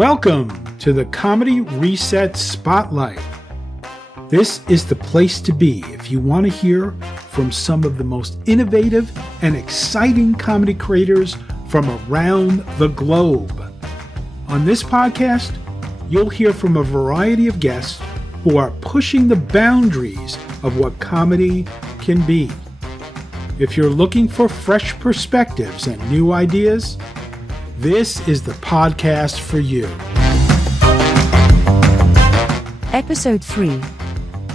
Welcome to the Comedy Reset Spotlight. This is the place to be if you want to hear from some of the most innovative and exciting comedy creators from around the globe. On this podcast, you'll hear from a variety of guests who are pushing the boundaries of what comedy can be. If you're looking for fresh perspectives and new ideas, this is the podcast for you. Episode 3.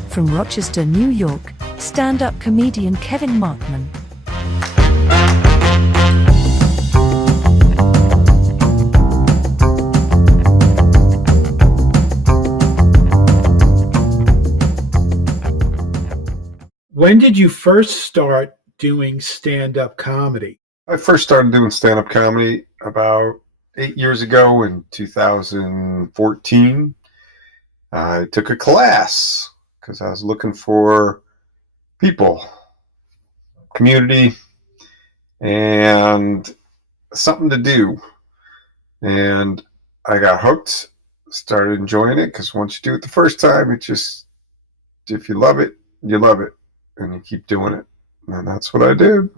From Rochester, New York, stand-up comedian Kevin Markman. When did you first start doing stand-up comedy? I first started doing stand-up comedy about 8 years ago in 2014. I took a class because I was looking for people, community, and something to do. And I got hooked, started enjoying it, because once you do it the first time, it just, if you love it, you love it, and you keep doing it. And that's what I did.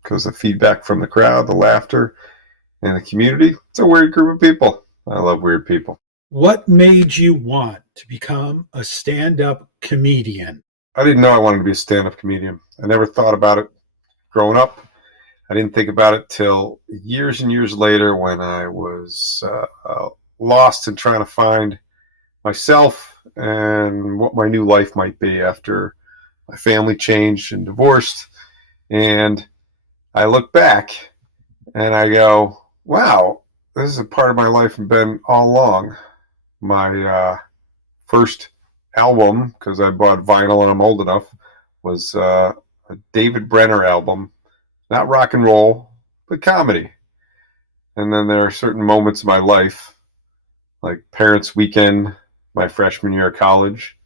Because the feedback from the crowd, the laughter, and the community, it's a weird group of people. I love weird people. What made you want to become a stand-up comedian? I didn't know I wanted to be a stand-up comedian. I never thought about it growing up. I didn't think about it till years and years later when I was lost in trying to find myself and what my new life might be after my family changed and divorced. And I look back and I go, wow, this is a part of my life and been all along. My first album, because I bought vinyl and I'm old enough, was a David Brenner album. Not rock and roll, but comedy. And then there are certain moments in my life, like Parents' Weekend, my freshman year of college,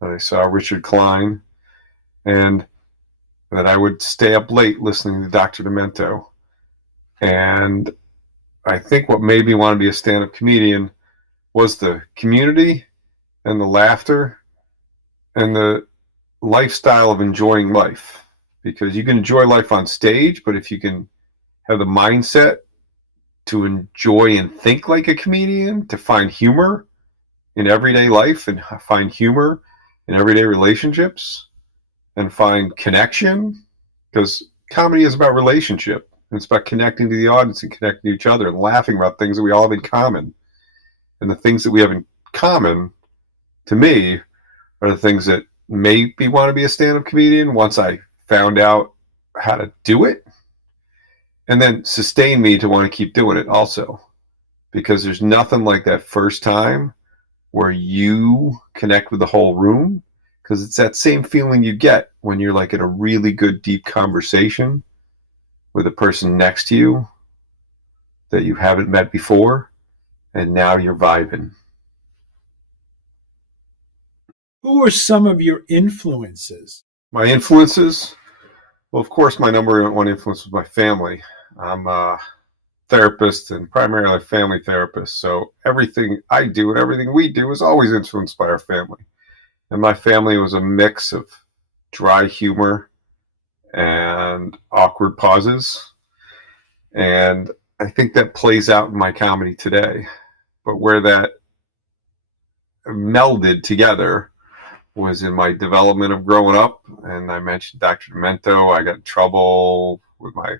that I saw Richard Klein, and that I would stay up late listening to Dr. Demento. And I think what made me want to be a stand-up comedian was the community and the laughter and the lifestyle of enjoying life. Because you can enjoy life on stage, but if you can have the mindset to enjoy and think like a comedian, to find humor in everyday life and find humor in everyday relationships and find connection, because comedy is about relationship. It's about connecting to the audience and connecting to each other and laughing about things that we all have in common. And the things that we have in common, to me, are the things that made me want to be a stand-up comedian once I found out how to do it, and then sustained me to want to keep doing it also. Because there's nothing like that first time where you connect with the whole room, because it's that same feeling you get when you're like in a really good deep conversation with a person next to you that you haven't met before, and now you're vibing. Who are some of your influences? My influences? Well, of course, my number one influence was my family. I'm a therapist and primarily a family therapist, so everything I do and everything we do is always influenced by our family. And my family was a mix of dry humor and awkward pauses. And I think that plays out in my comedy today. But where that melded together was in my development of growing up. And I mentioned Dr. Demento. I got in trouble with my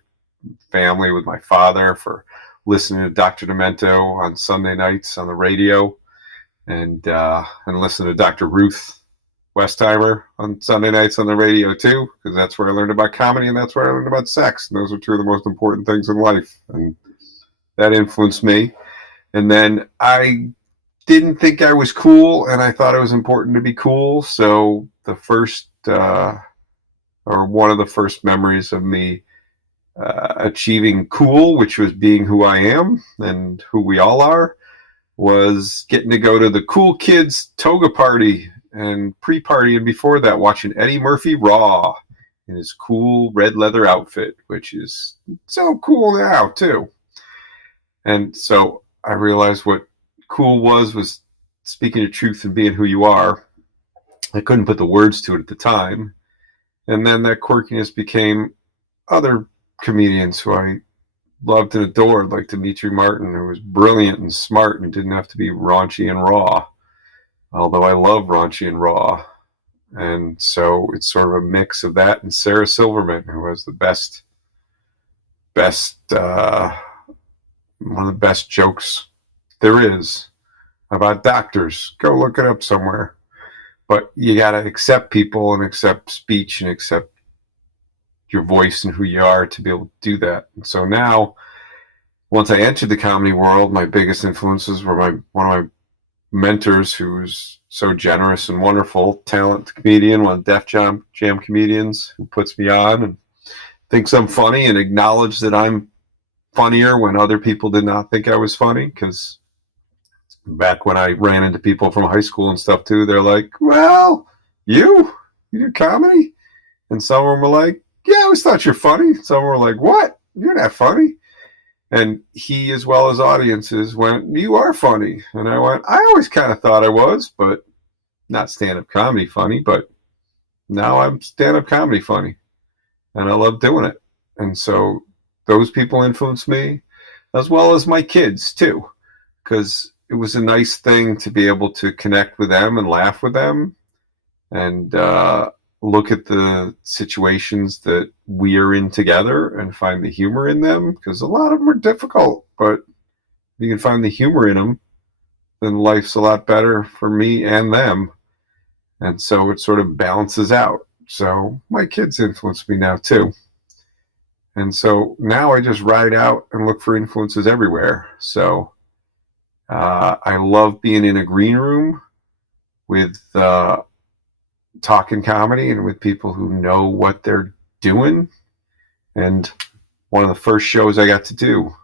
family, with my father, for listening to Dr. Demento on Sunday nights on the radio, and listening to Dr. Ruth Westheimer on Sunday nights on the radio too, because that's where I learned about comedy and that's where I learned about sex. And those are two of the most important things in life. And that influenced me. And then I didn't think I was cool, and I thought it was important to be cool. So the first, or one of the first memories of me achieving cool, which was being who I am and who we all are, was getting to go to the cool kids toga party and pre-party, and before that watching Eddie Murphy Raw in his cool red leather outfit, which is so cool now too. And so I realized what cool was speaking your truth and being who you are. I couldn't put the words to it at the time. And then that quirkiness became other comedians who I loved and adored, like Demetri Martin, who was brilliant and smart and didn't have to be raunchy and raw, although I love raunchy and raw. And so it's sort of a mix of that and Sarah Silverman, who has the best, one of the best jokes there is about doctors. Go look it up somewhere. But you got to accept people and accept speech and accept your voice and who you are to be able to do that. And so now, once I entered the comedy world, my biggest influences were one of my mentors, who was so generous and wonderful, talent comedian, one of the Def Jam comedians, who puts me on and thinks I'm funny and acknowledges that I'm funnier when other people did not think I was funny. Because back when I ran into people from high school and stuff too, they're like, well, you do comedy? And some of them were like, yeah, I always thought you're funny. Some were like, what? You're not funny. And he, as well as audiences, went, you are funny. And I went, I always kind of thought I was, but not stand-up comedy funny. But now I'm stand-up comedy funny. And I love doing it. And so those people influenced me, as well as my kids too, because it was a nice thing to be able to connect with them and laugh with them and look at the situations that we are in together and find the humor in them, because a lot of them are difficult, but if you can find the humor in them, then life's a lot better for me and them. And so it sort of balances out. So my kids influence me now too. And so now I just ride out and look for influences everywhere. So I love being in a green room with talking comedy and with people who know what they're doing. And one of the first shows I got to do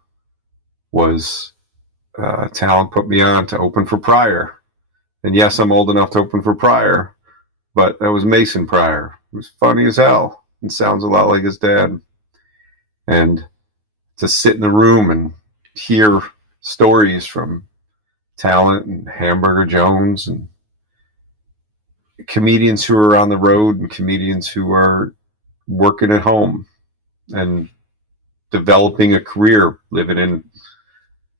was talent put me on to open for Pryor. And yes, I'm old enough to open for Pryor, but that was Mason Pryor. He was funny as hell and sounds a lot like his dad. And to sit in the room and hear stories from talent and Hamburger Jones and comedians who are on the road and comedians who are working at home and developing a career living in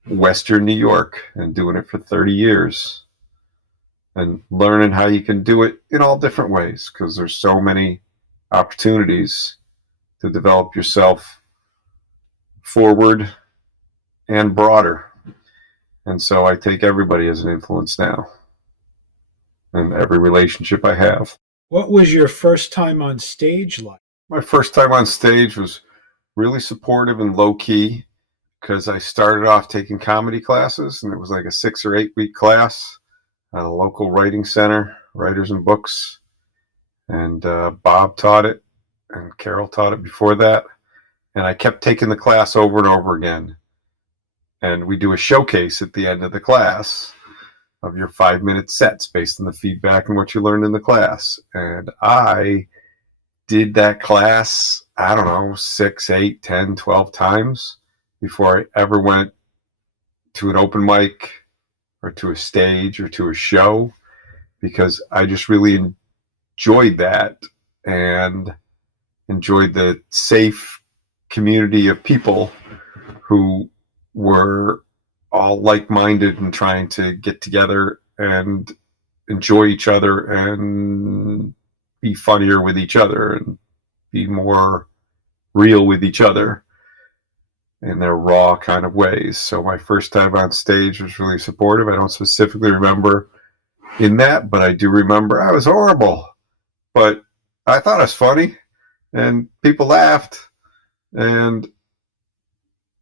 Western New York and doing it for 30 years and learning how you can do it in all different ways, because there's so many opportunities to develop yourself forward and broader. And so I take everybody as an influence now in every relationship I have. What was your first time on stage like? My first time on stage was really supportive and low key, because I started off taking comedy classes, and it was like a 6 or 8 week class at a local writing center, Writers and Books. And Bob taught it, and Carol taught it before that. And I kept taking the class over and over again. And we do a showcase at the end of the class of your 5-minute sets based on the feedback and what you learned in the class. And I did that class, I don't know, 6, 8, 10, 12 times before I ever went to an open mic or to a stage or to a show, because I just really enjoyed that and enjoyed the safe community of people who were all like-minded and trying to get together and enjoy each other and be funnier with each other and be more real with each other in their raw kind of ways. So my first time on stage was really supportive. I don't specifically remember in that, but I do remember I was horrible, but I thought I was funny and people laughed. And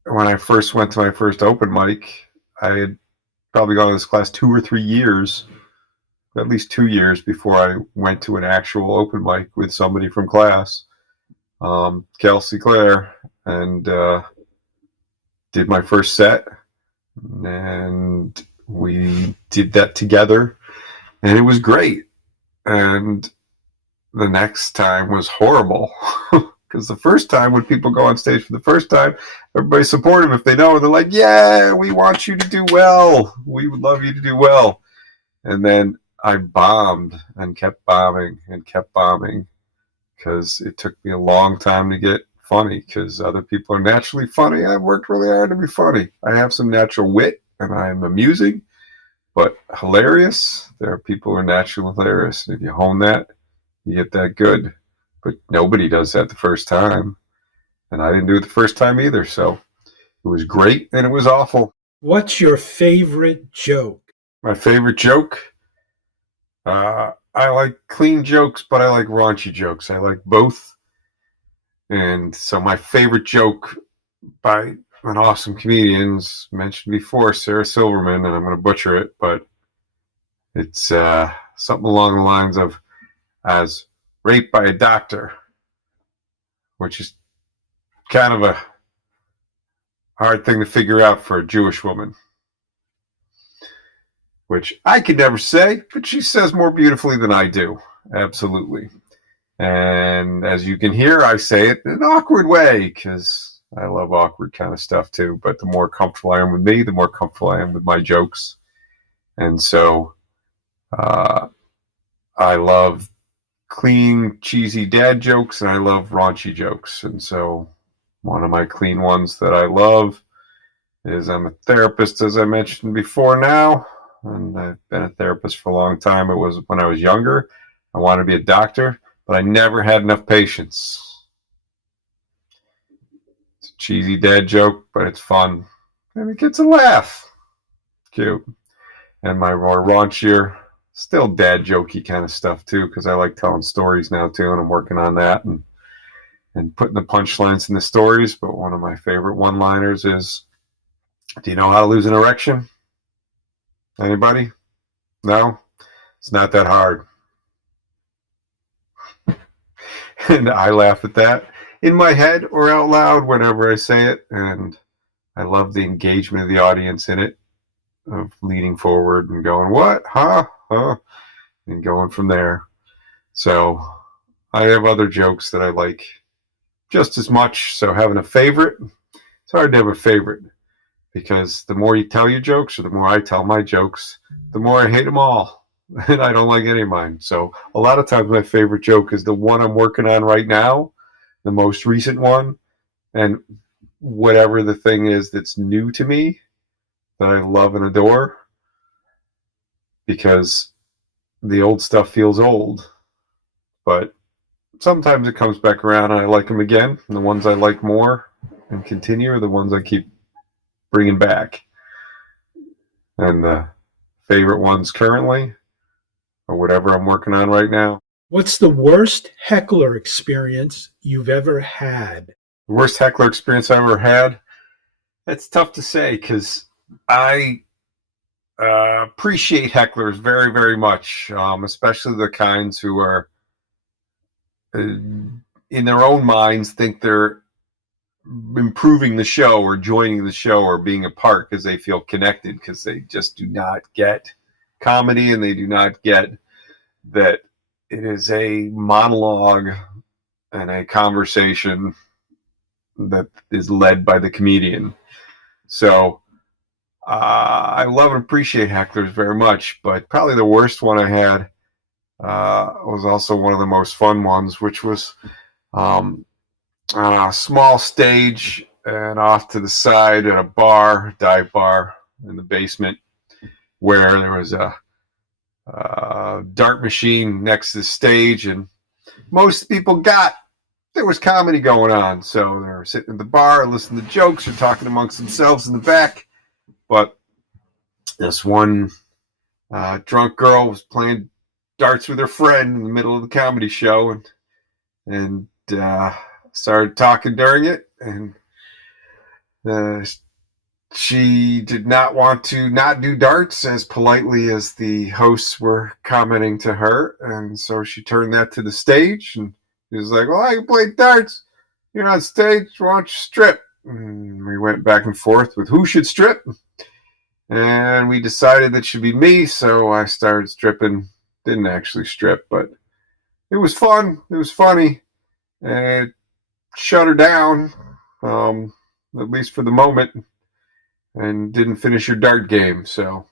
when I first went to my first open mic, I had probably gone to this class 2 or 3 years, at least 2 years before I went to an actual open mic with somebody from class, Kelsey Clare, and did my first set. And we did that together, and it was great. And the next time was horrible Because the first time, when people go on stage for the first time, everybody support them if they know. They're like, yeah, we want you to do well. We would love you to do well. And then I bombed and kept bombing and kept bombing because it took me a long time to get funny, because other people are naturally funny. I've worked really hard to be funny. I have some natural wit and I'm amusing, but hilarious. There are people who are naturally hilarious. And if you hone that, you get that good. But nobody does that the first time. And I didn't do it the first time either. So it was great and it was awful. What's your favorite joke? My favorite joke? I like clean jokes, but I like raunchy jokes. I like both. And so my favorite joke by an awesome comedian mentioned before, Sarah Silverman, and I'm going to butcher it, but it's something along the lines of, as raped by a doctor, which is kind of a hard thing to figure out for a Jewish woman, which I could never say, but she says more beautifully than I do. Absolutely. And as you can hear, I say it in an awkward way because I love awkward kind of stuff too. But the more comfortable I am with me, the more comfortable I am with my jokes. And so I love clean, cheesy dad jokes, and I love raunchy jokes. And so one of my clean ones that I love is, I'm a therapist, as I mentioned before now, and I've been a therapist for a long time. It was when I was younger. I wanted to be a doctor, but I never had enough patience. It's a cheesy dad joke, but it's fun. And it gets a laugh. Cute. And my more raunchier, still dad jokey kind of stuff too, because I like telling stories now too, and I'm working on that and putting the punchlines in the stories. But one of my favorite one-liners is, do you know how to lose an erection? Anybody? No? It's not that hard. And I laugh at that in my head or out loud whenever I say it. And I love the engagement of the audience in it, of leaning forward and going, what? Huh? Huh? And going from there. So I have other jokes that I like just as much. So having a favorite, it's hard to have a favorite, because the more you tell your jokes, or the more I tell my jokes, the more I hate them all. And I don't like any of mine. So a lot of times my favorite joke is the one I'm working on right now, the most recent one, and whatever the thing is that's new to me that I love and adore, because the old stuff feels old. But sometimes it comes back around and I like them again. And the ones I like more and continue are the ones I keep bringing back. And the favorite ones currently, or whatever I'm working on right now. What's the worst heckler experience you've ever had? The worst heckler experience I ever had? It's tough to say, because I appreciate hecklers very, very much, especially the kinds who are, in their own minds, think they're improving the show or joining the show or being a part because they feel connected, because they just do not get comedy and they do not get that it is a monologue and a conversation that is led by the comedian. So I love and appreciate hecklers very much, but probably the worst one I had was also one of the most fun ones, which was a small stage and off to the side at a bar, dive bar in the basement, where there was a dart machine next to the stage, and most people there was comedy going on, so they were sitting at the bar listening to jokes or talking amongst themselves in the back. But this one drunk girl was playing darts with her friend in the middle of the comedy show, and started talking during it, and she did not want to not do darts, as politely as the hosts were commenting to her. And so she turned that to the stage, and he was like, well, I can play darts. You're on stage. Why don't you strip? And we went back and forth with who should strip. And we decided that it should be me. So I started stripping. Didn't actually strip, but it was fun. It was funny. And it shut her down, at least for the moment, and didn't finish her dart game. So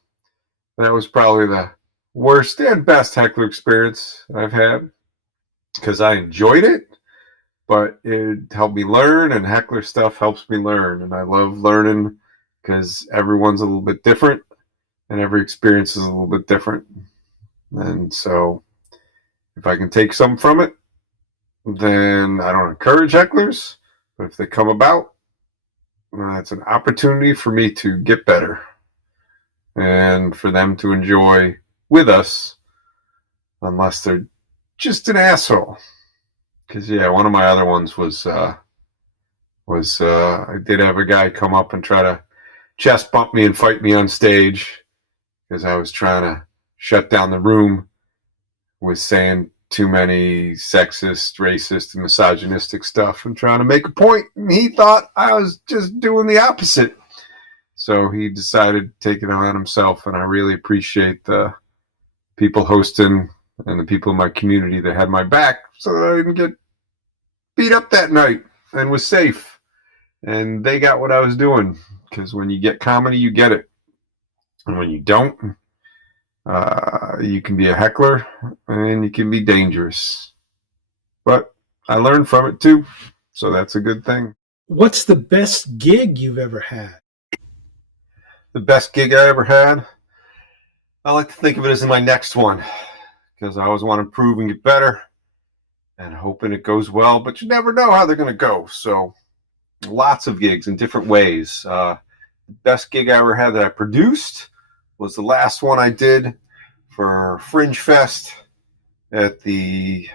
that was probably the worst and best heckler experience I've had, because I enjoyed it, but it helped me learn, and heckler stuff helps me learn. And I love learning because everyone's a little bit different and every experience is a little bit different. And so if I can take something from it, then I don't encourage hecklers, but if they come about, it's an opportunity for me to get better and for them to enjoy with us, unless they're just an asshole. Because one of my other ones was I did have a guy come up and try to chest bump me and fight me on stage because I was trying to shut down the room with saying too many sexist, racist, and misogynistic stuff and trying to make a point. And he thought I was just doing the opposite. So he decided to take it on himself, and I really appreciate the people hosting and the people in my community that had my back so that I didn't get beat up that night and was safe. And they got what I was doing, because when you get comedy, you get it. And when you don't, you can be a heckler and you can be dangerous. But I learned from it too, so that's a good thing. What's the best gig you've ever had? The best gig I ever had? I like to think of it as my next one, because I always want to improve and get better and hoping it goes well, but you never know how they're going to go. So lots of gigs in different ways. The best gig I ever had that I produced was the last one I did for Fringe Fest at the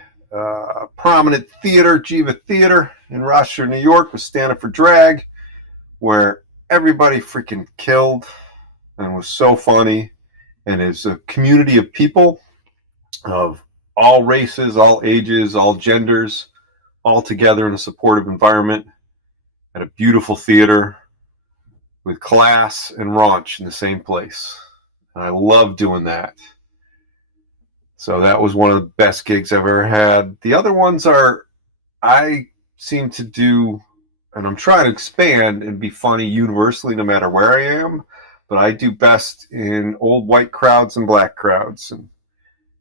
prominent theater, Jiva Theater in Rochester, New York, with Stand Up for Drag, where everybody freaking killed and was so funny. And it's a community of people of all races, all ages, all genders, all together in a supportive environment at a beautiful theater with class and raunch in the same place. And I love doing that. So that was one of the best gigs I've ever had. The other ones are, I seem to do, and I'm trying to expand and be funny universally no matter where I am, but I do best in old white crowds and black crowds. And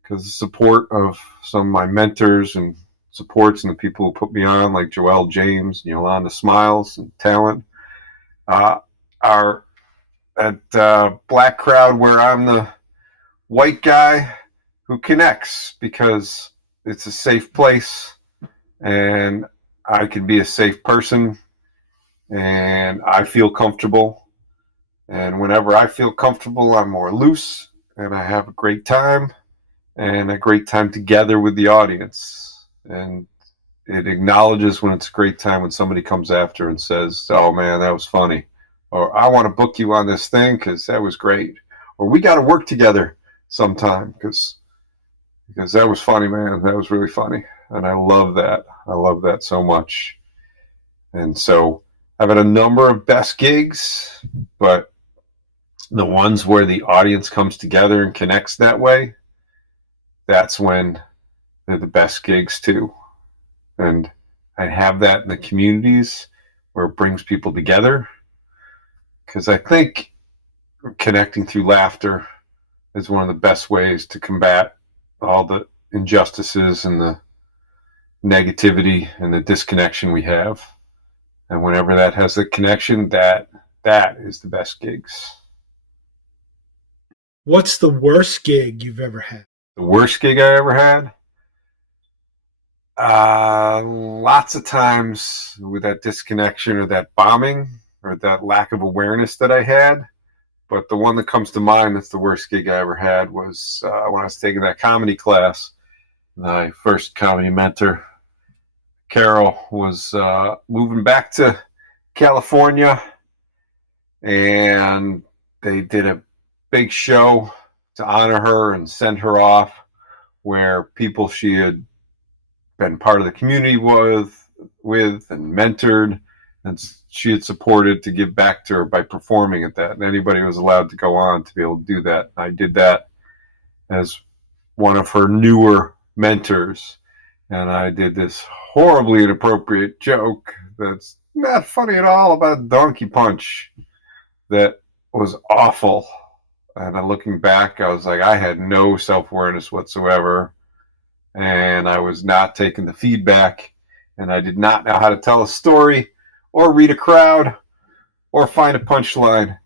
because the support of some of my mentors and supports and the people who put me on, like Joelle James and Yolanda Smiles and Talent, are at black crowd where I'm the white guy who connects, because it's a safe place and I can be a safe person and I feel comfortable. And whenever I feel comfortable, I'm more loose and I have a great time, and a great time together with the audience. And it acknowledges when it's a great time when somebody comes after and says, "Oh man, that was funny," or "I want to book you on this thing because that was great," or "We got to work together sometime because that was funny, man. That was really funny." And I love that. I love that so much. And so I've had a number of best gigs, but the ones where the audience comes together and connects that way, that's when they're the best gigs too. And I have that in the communities where it brings people together, because I think connecting through laughter is one of the best ways to combat all the injustices and the negativity and the disconnection we have. And whenever that has a connection, that is the best gigs. What's the worst gig you've ever had? The worst gig I ever had? Lots of times with that disconnection or that bombing or that lack of awareness that I had. But the one that comes to mind that's the worst gig I ever had was when I was taking that comedy class. My first comedy mentor, Carol, was moving back to California, and they did a big show to honor her and send her off, where people she had been part of the community with and mentored and she had supported to give back to her by performing at that. And anybody was allowed to go on to be able to do that. I did that as one of her newer mentors. and I did this horribly inappropriate joke that's not funny at all about a donkey punch that was awful. And looking back, I was like, I had no self-awareness whatsoever, and I was not taking the feedback, and I did not know how to tell a story or read a crowd or find a punchline,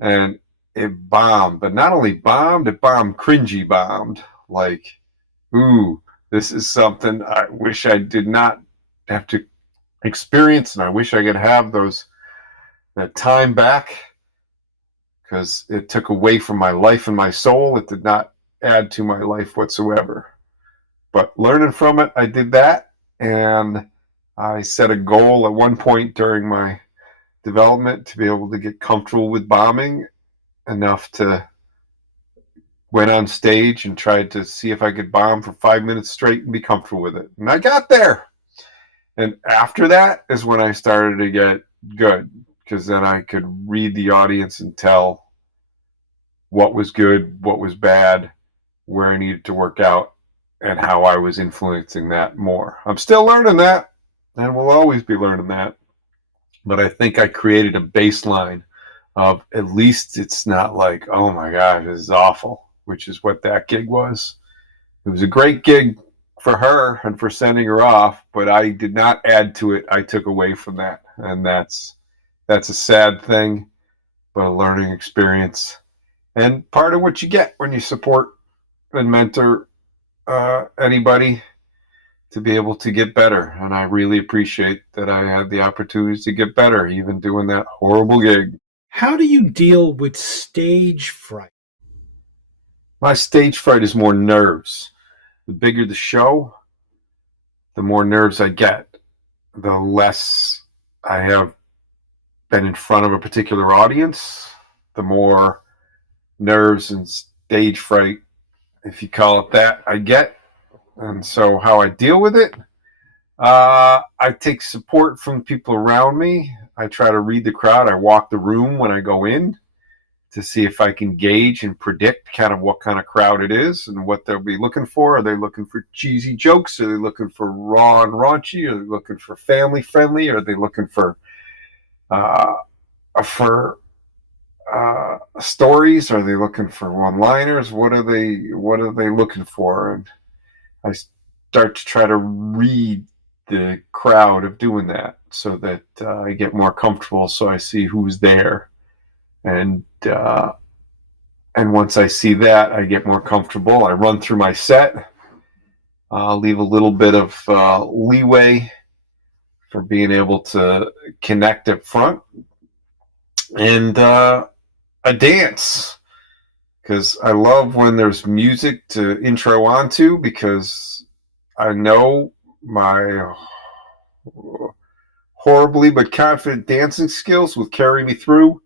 and it bombed. But not only bombed, it bombed cringy bombed. Like, ooh, this is something I wish I did not have to experience, and I wish I could have that time back, because it took away from my life and my soul. It did not add to my life whatsoever. But learning from it, I did that, and I set a goal at one point during my development to be able to get comfortable with bombing enough to went on stage and tried to see if I could bomb for 5 minutes straight and be comfortable with it. And I got there. And after that is when I started to get good, because then I could read the audience and tell what was good, what was bad, where I needed to work out, and how I was influencing that more. I'm still learning that, and will always be learning that. But I think I created a baseline of, at least it's not like, oh my gosh, this is awful, which is what that gig was. It was a great gig for her and for sending her off, but I did not add to it. I took away from that. And that's a sad thing, but a learning experience. And part of what you get when you support and mentor anybody to be able to get better. And I really appreciate that I had the opportunities to get better, even doing that horrible gig. How do you deal with stage fright? My stage fright is more nerves. The bigger the show, the more nerves I get. The less I have been in front of a particular audience, the more nerves and stage fright, if you call it that, I get. And so how I deal with it, I take support from people around me. I try to read the crowd. I walk the room when I go in to see if I can gauge and predict kind of what kind of crowd it is and what they'll be looking for. Are they looking for cheesy jokes? Are they looking for raw and raunchy? Are they looking for family friendly? Are they looking for stories? Are they looking for one-liners? What are they looking for? And I start to try to read the crowd of doing that, so that I get more comfortable, so I see who's there. And once I see that, I get more comfortable. I run through my set. Leave a little bit of leeway for being able to connect up front. And I dance, because I love when there's music to intro onto, because I know my horribly but confident dancing skills will carry me through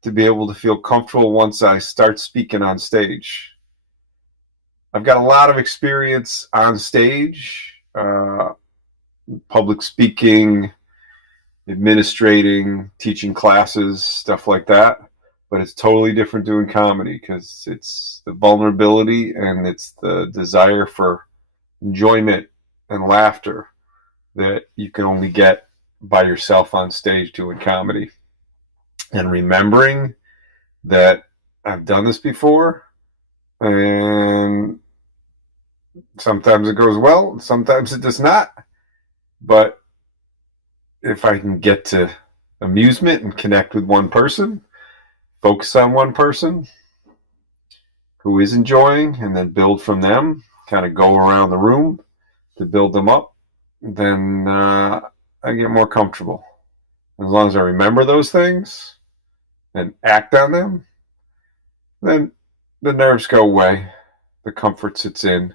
to be able to feel comfortable once I start speaking on stage. I've got a lot of experience on stage, public speaking, administrating, teaching classes, stuff like that. But it's totally different doing comedy, because it's the vulnerability and it's the desire for enjoyment and laughter that you can only get by yourself on stage doing comedy. And remembering that I've done this before, and sometimes it goes well, sometimes it does not. But if I can get to amusement and connect with one person, focus on one person who is enjoying, and then build from them, kind of go around the room to build them up, then I get more comfortable. As long as I remember those things and act on them, then the nerves go away, the comfort sits in,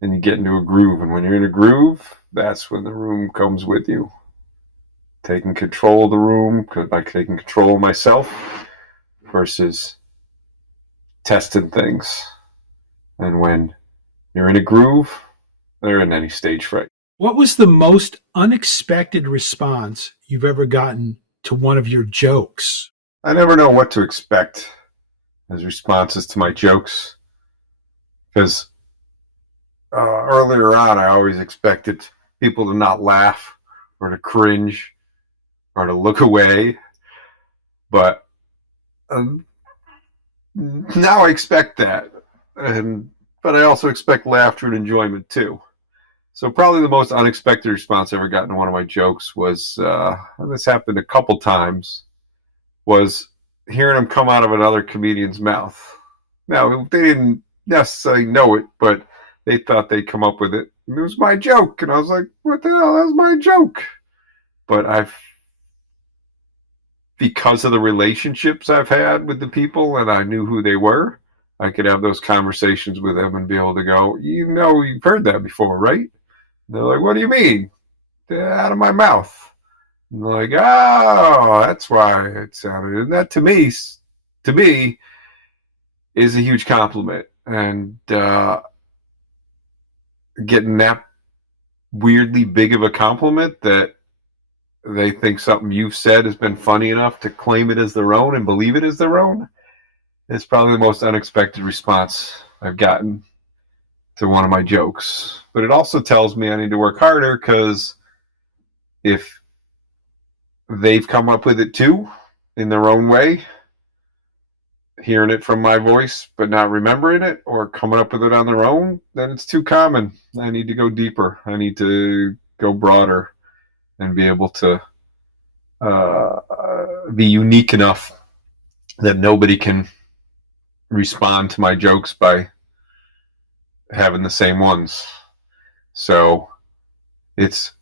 and you get into a groove. And when you're in a groove, that's when the room comes with you. Taking control of the room, by taking control of myself, versus testing things. And when you're in a groove, there isn't any stage fright. What was the most unexpected response you've ever gotten to one of your jokes? I never know what to expect as responses to my jokes, because earlier on, I always expected people to not laugh or to cringe or to look away. But now I expect that. But I also expect laughter and enjoyment too. So probably the most unexpected response I ever got to one of my jokes was, and this happened a couple times, was hearing them come out of another comedian's mouth. Now, they didn't necessarily know it, but they thought they'd come up with it. And it was my joke. And I was like, what the hell? That was my joke. But because of the relationships I've had with the people and I knew who they were, I could have those conversations with them and be able to go, you've heard that before, right? And they're like, what do you mean? Out of my mouth. And they're like, oh, that's why it sounded. And that to me is a huge compliment. And getting that weirdly big of a compliment that they think something you've said has been funny enough to claim it as their own and believe it as their own is probably the most unexpected response I've gotten to one of my jokes. But it also tells me I need to work harder, because if they've come up with it too in their own way, hearing it from my voice but not remembering it, or coming up with it on their own, then it's too common. I need to go deeper. I need to go broader and be able to be unique enough that nobody can respond to my jokes by having the same ones. So it's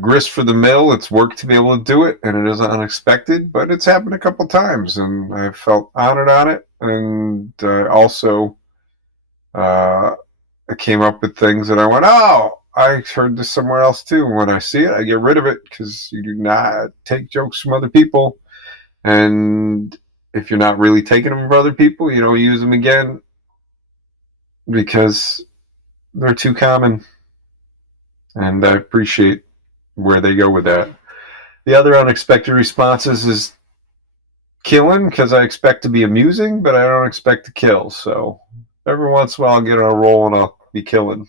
grist for the mill. It's work to be able to do it, and it is unexpected, but it's happened a couple times, and I felt honored on it. And also I came up with things that I went, oh, I heard this somewhere else too. When I see it, I get rid of it, because you do not take jokes from other people. And if you're not really taking them from other people, you don't use them again, because they're too common. And I appreciate where they go with that. The other unexpected responses is killing, because I expect to be amusing, but I don't expect to kill. So every once in a while I'll get on a roll and I'll be killing.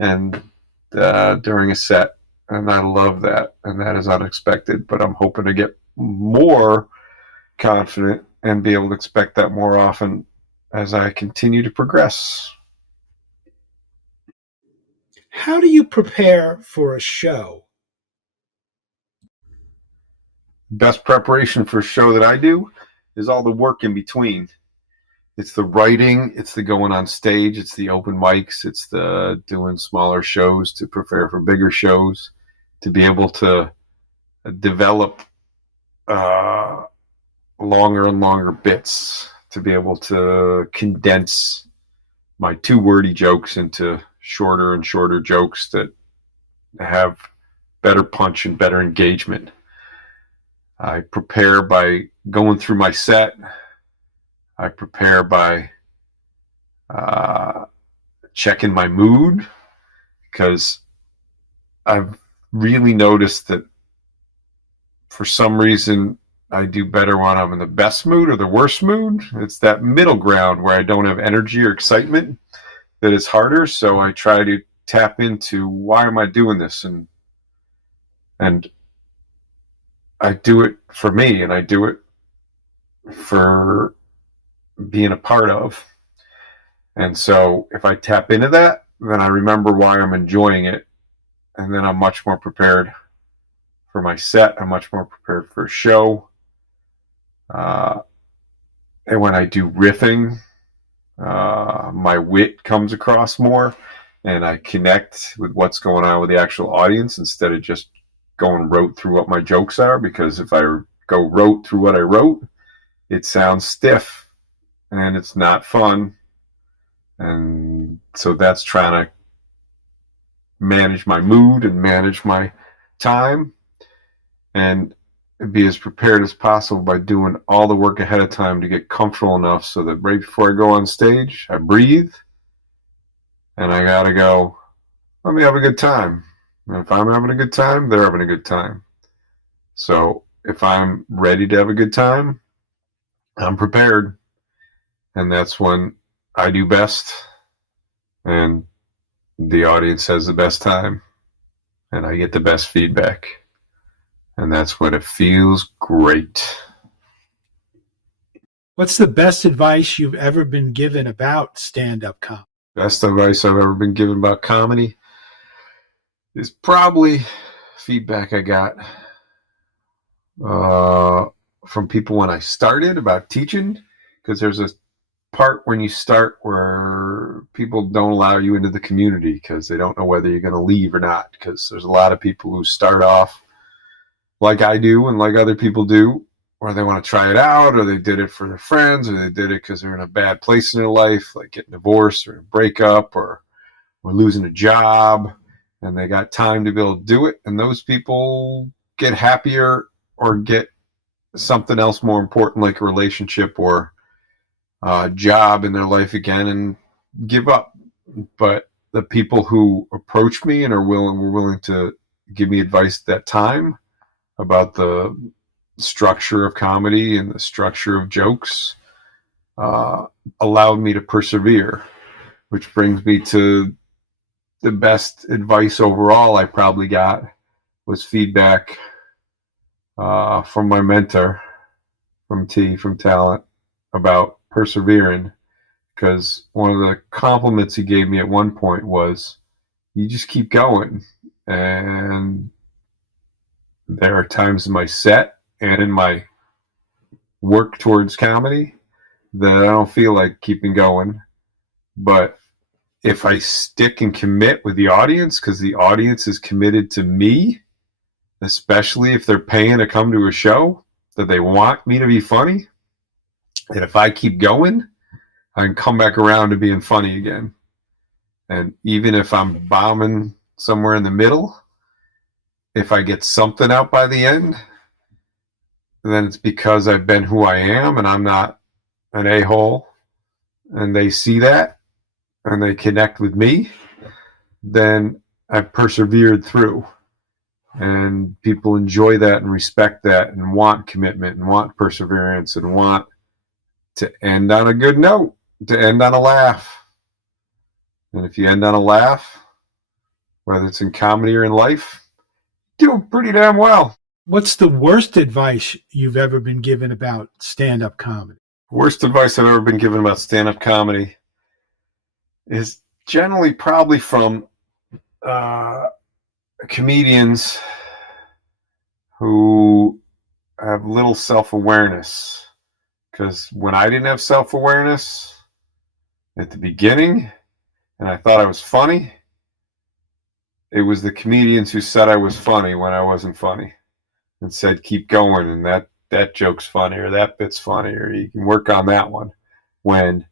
And during a set, and I love that, and that is unexpected, but I'm hoping to get more confident and be able to expect that more often as I continue to progress. How do you prepare for a show? Best preparation for a show that I do is all the work in between. It's the writing, it's the going on stage, it's the open mics, it's the doing smaller shows to prepare for bigger shows, to be able to develop longer and longer bits, to be able to condense my too wordy jokes into shorter and shorter jokes that have better punch and better engagement. I prepare by going through my set. I prepare by checking my mood, because I've really noticed that for some reason I do better when I'm in the best mood or the worst mood. It's that middle ground where I don't have energy or excitement that is harder. So I try to tap into, why am I doing this? And I do it for me, and I do it for being a part of. And so if I tap into that, then I remember why I'm enjoying it, and then I'm much more prepared for my set. I'm much more prepared for a show. And when I do riffing, my wit comes across more, and I connect with what's going on with the actual audience instead of just going rote through what my jokes are. Because if I go rote through what I wrote, it sounds stiff and it's not fun. And so that's trying to manage my mood and manage my time and be as prepared as possible by doing all the work ahead of time to get comfortable enough so that right before I go on stage, I breathe and I gotta go, let me have a good time. And if I'm having a good time, they're having a good time. So if I'm ready to have a good time, I'm prepared. And that's when I do best. And the audience has the best time and I get the best feedback. And that's when it feels great. What's the best advice you've ever been given about stand-up comedy? Best advice I've ever been given about comedy is probably feedback I got from people when I started about teaching, because there's a part when you start where people don't allow you into the community because they don't know whether you're going to leave or not, because there's a lot of people who start off like I do and like other people do, or they want to try it out, or they did it for their friends, or they did it because they're in a bad place in their life, like getting divorced or a breakup or losing a job, and they got time to be able to do it. And those people get happier or get something else more important, like a relationship or a job in their life again, and give up. But the people who approached me and were willing to give me advice at that time about the structure of comedy and the structure of jokes allowed me to persevere, which brings me to the best advice overall I probably got was feedback from my mentor, from Talent, about persevering. Because one of the compliments he gave me at one point was, you just keep going. And there are times in my set and in my work towards comedy that I don't feel like keeping going. But if I stick and commit with the audience, because the audience is committed to me, especially if they're paying to come to a show, that they want me to be funny, and if I keep going, I can come back around to being funny again. And even if I'm bombing somewhere in the middle, if I get something out by the end, then it's because I've been who I am and I'm not an a-hole, and they see that and they connect with me, then I've persevered through. And people enjoy that and respect that and want commitment and want perseverance and want to end on a good note, to end on a laugh. And if you end on a laugh, whether it's in comedy or in life, you're doing pretty damn well. What's the worst advice you've ever been given about stand-up comedy? Worst advice I've ever been given about stand-up comedy is generally probably from comedians who have little self-awareness. Because when I didn't have self-awareness at the beginning and I thought I was funny, it was the comedians who said I was funny when I wasn't funny and said, keep going, and that joke's funny, or that bit's funny, or you can work on that one. When,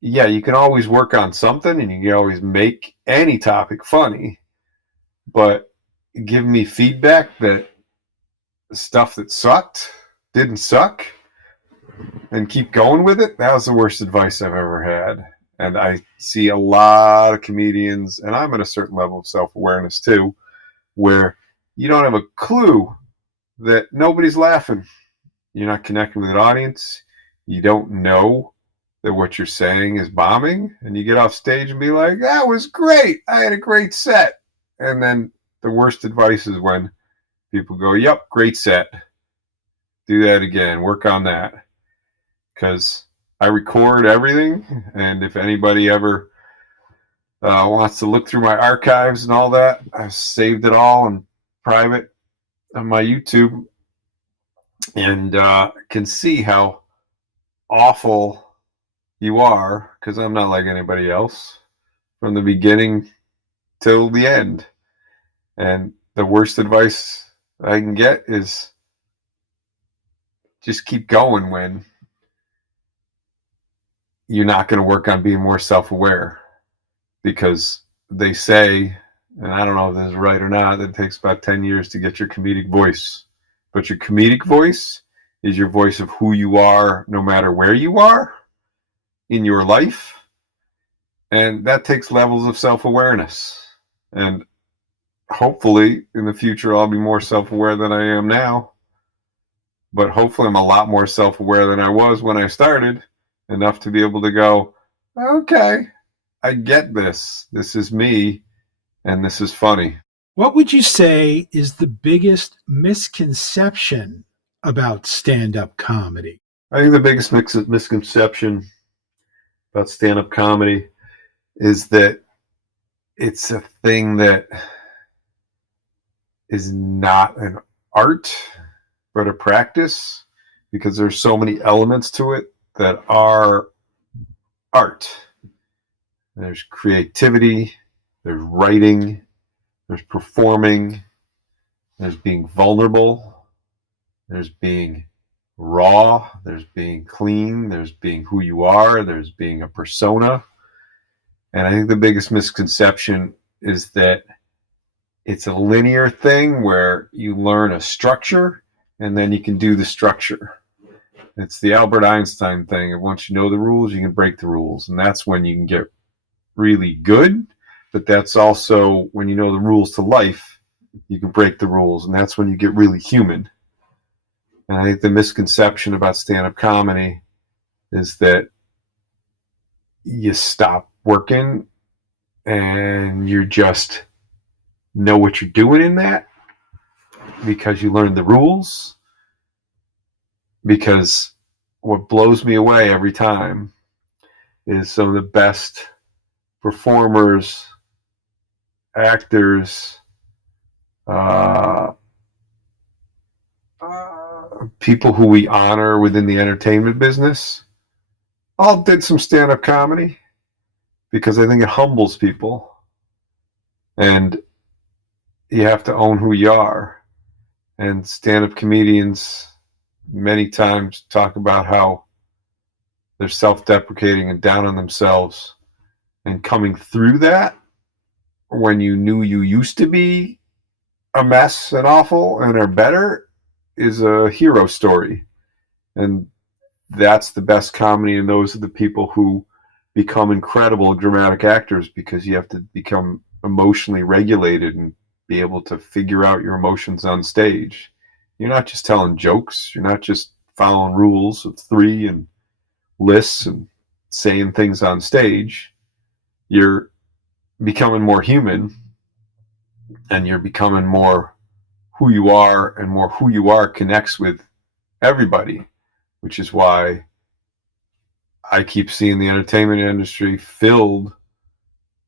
yeah, you can always work on something and you can always make any topic funny, but give me feedback that stuff that sucked didn't suck and keep going with it, that was the worst advice I've ever had. And I see a lot of comedians, and I'm at a certain level of self-awareness too, where you don't have a clue that nobody's laughing. You're not connecting with an audience. You don't know that what you're saying is bombing, and you get off stage and be like, that was great. I had a great set. And then the worst advice is when people go, yep, great set. Do that again. Work on that. Because I record everything, and if anybody ever wants to look through my archives and all that, I've saved it all in private on my YouTube, and can see how awful you are, because I'm not like anybody else from the beginning till the end. And the worst advice I can get is just keep going when you're not going to work on being more self-aware, because they say, and I don't know if this is right or not, that it takes about 10 years to get your comedic voice. But your comedic voice is your voice of who you are, no matter where you are in your life. And that takes levels of self-awareness. And hopefully in the future, I'll be more self-aware than I am now. But hopefully I'm a lot more self-aware than I was when I started, enough to be able to go, okay, I get this. This is me, and this is funny. What would you say is the biggest misconception about stand-up comedy? I think the biggest misconception about stand-up comedy is that it's a thing that is not an art, but a practice, because there's so many elements to it that are art. There's creativity, there's writing, there's performing, there's being vulnerable, there's being raw, there's being clean, there's being who you are, there's being a persona. And I think the biggest misconception is that it's a linear thing where you learn a structure and then you can do the structure. It's the Albert Einstein thing. And once you know the rules, you can break the rules. And that's when you can get really good. But that's also when you know the rules to life, you can break the rules. And that's when you get really human. And I think the misconception about stand-up comedy is that you stop working and you just know what you're doing in that because you learned the rules. Because what blows me away every time is some of the best performers, actors, people who we honor within the entertainment business all did some stand-up comedy, because I think it humbles people, and you have to own who you are. And stand-up comedians many times talk about how they're self-deprecating and down on themselves, and coming through that when you knew you used to be a mess and awful and are better is a hero story. And that's the best comedy, and those are the people who become incredible dramatic actors, because you have to become emotionally regulated and be able to figure out your emotions on stage. You're not just telling jokes. You're not just following rules of three and lists and saying things on stage. You're becoming more human, and you're becoming more who you are, and more who you are connects with everybody, which is why I keep seeing the entertainment industry filled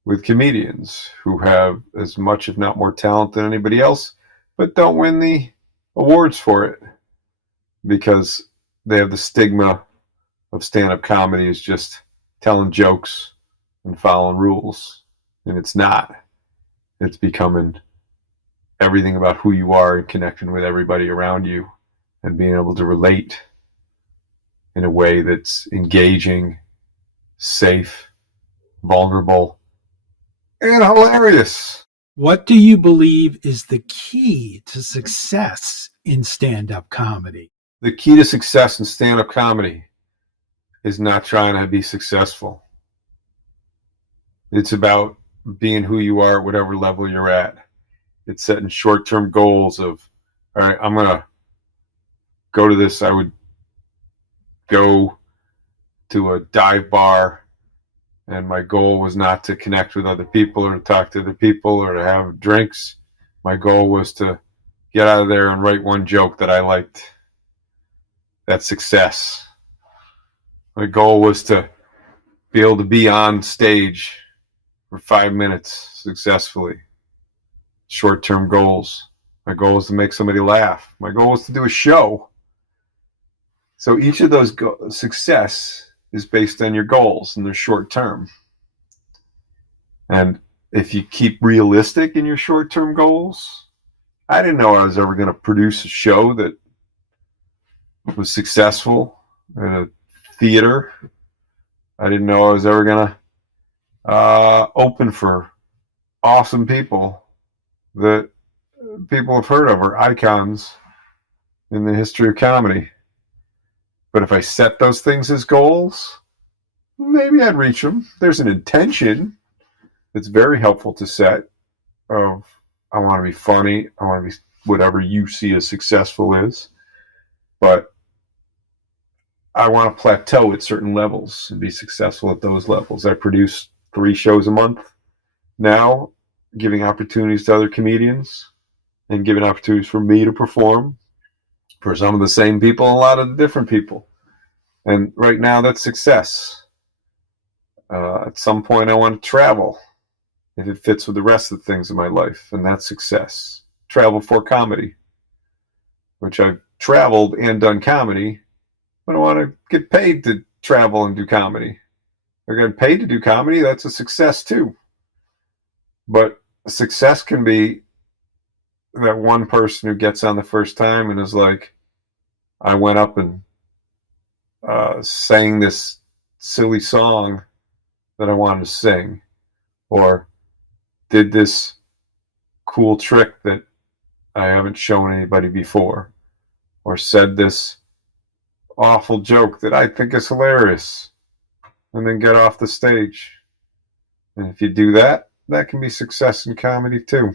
with comedians who have as much, if not more, talent than anybody else, but don't win the awards for it because they have the stigma of stand-up comedy is just telling jokes and following rules. And it's not. It's becoming everything about who you are and connecting with everybody around you and being able to relate in a way that's engaging, safe, vulnerable, and hilarious. What do you believe is the key to success in stand-up comedy? The key to success in stand-up comedy is not trying to be successful. It's about being who you are at whatever level you're at. It's setting short-term goals of, all right, I'm going to go to this. I would go to a dive bar, and my goal was not to connect with other people or to talk to other people or to have drinks. My goal was to get out of there and write one joke that I liked. That's success. My goal was to be able to be on stage for 5 minutes successfully. Short-term goals. My goal is to make somebody laugh. My goal is to do a show. So each of those success is based on your goals, and they're short-term. And if you keep realistic in your short-term goals, I didn't know I was ever going to produce a show that was successful in a theater. I didn't know I was ever going to open for awesome people that people have heard of, or icons in the history of comedy. But if I set those things as goals, maybe I'd reach them. There's an intention that's very helpful to set of, I want to be funny. I want to be whatever you see as successful is. But I want to plateau at certain levels and be successful at those levels. I produce 3 shows a month now, giving opportunities to other comedians and giving opportunities for me to perform for some of the same people and a lot of the different people. And right now, that's success. At some point, I want to travel if it fits with the rest of the things in my life, and that's success. Travel for comedy, which I've traveled and done comedy, but I want to get paid to travel and do comedy. If I get paid to do comedy, that's a success too. But success can be that one person who gets on the first time and is like, I went up and sang this silly song that I wanted to sing, or did this cool trick that I haven't shown anybody before, or said this awful joke that I think is hilarious, and then get off the stage. And if you do that, that can be success in comedy too.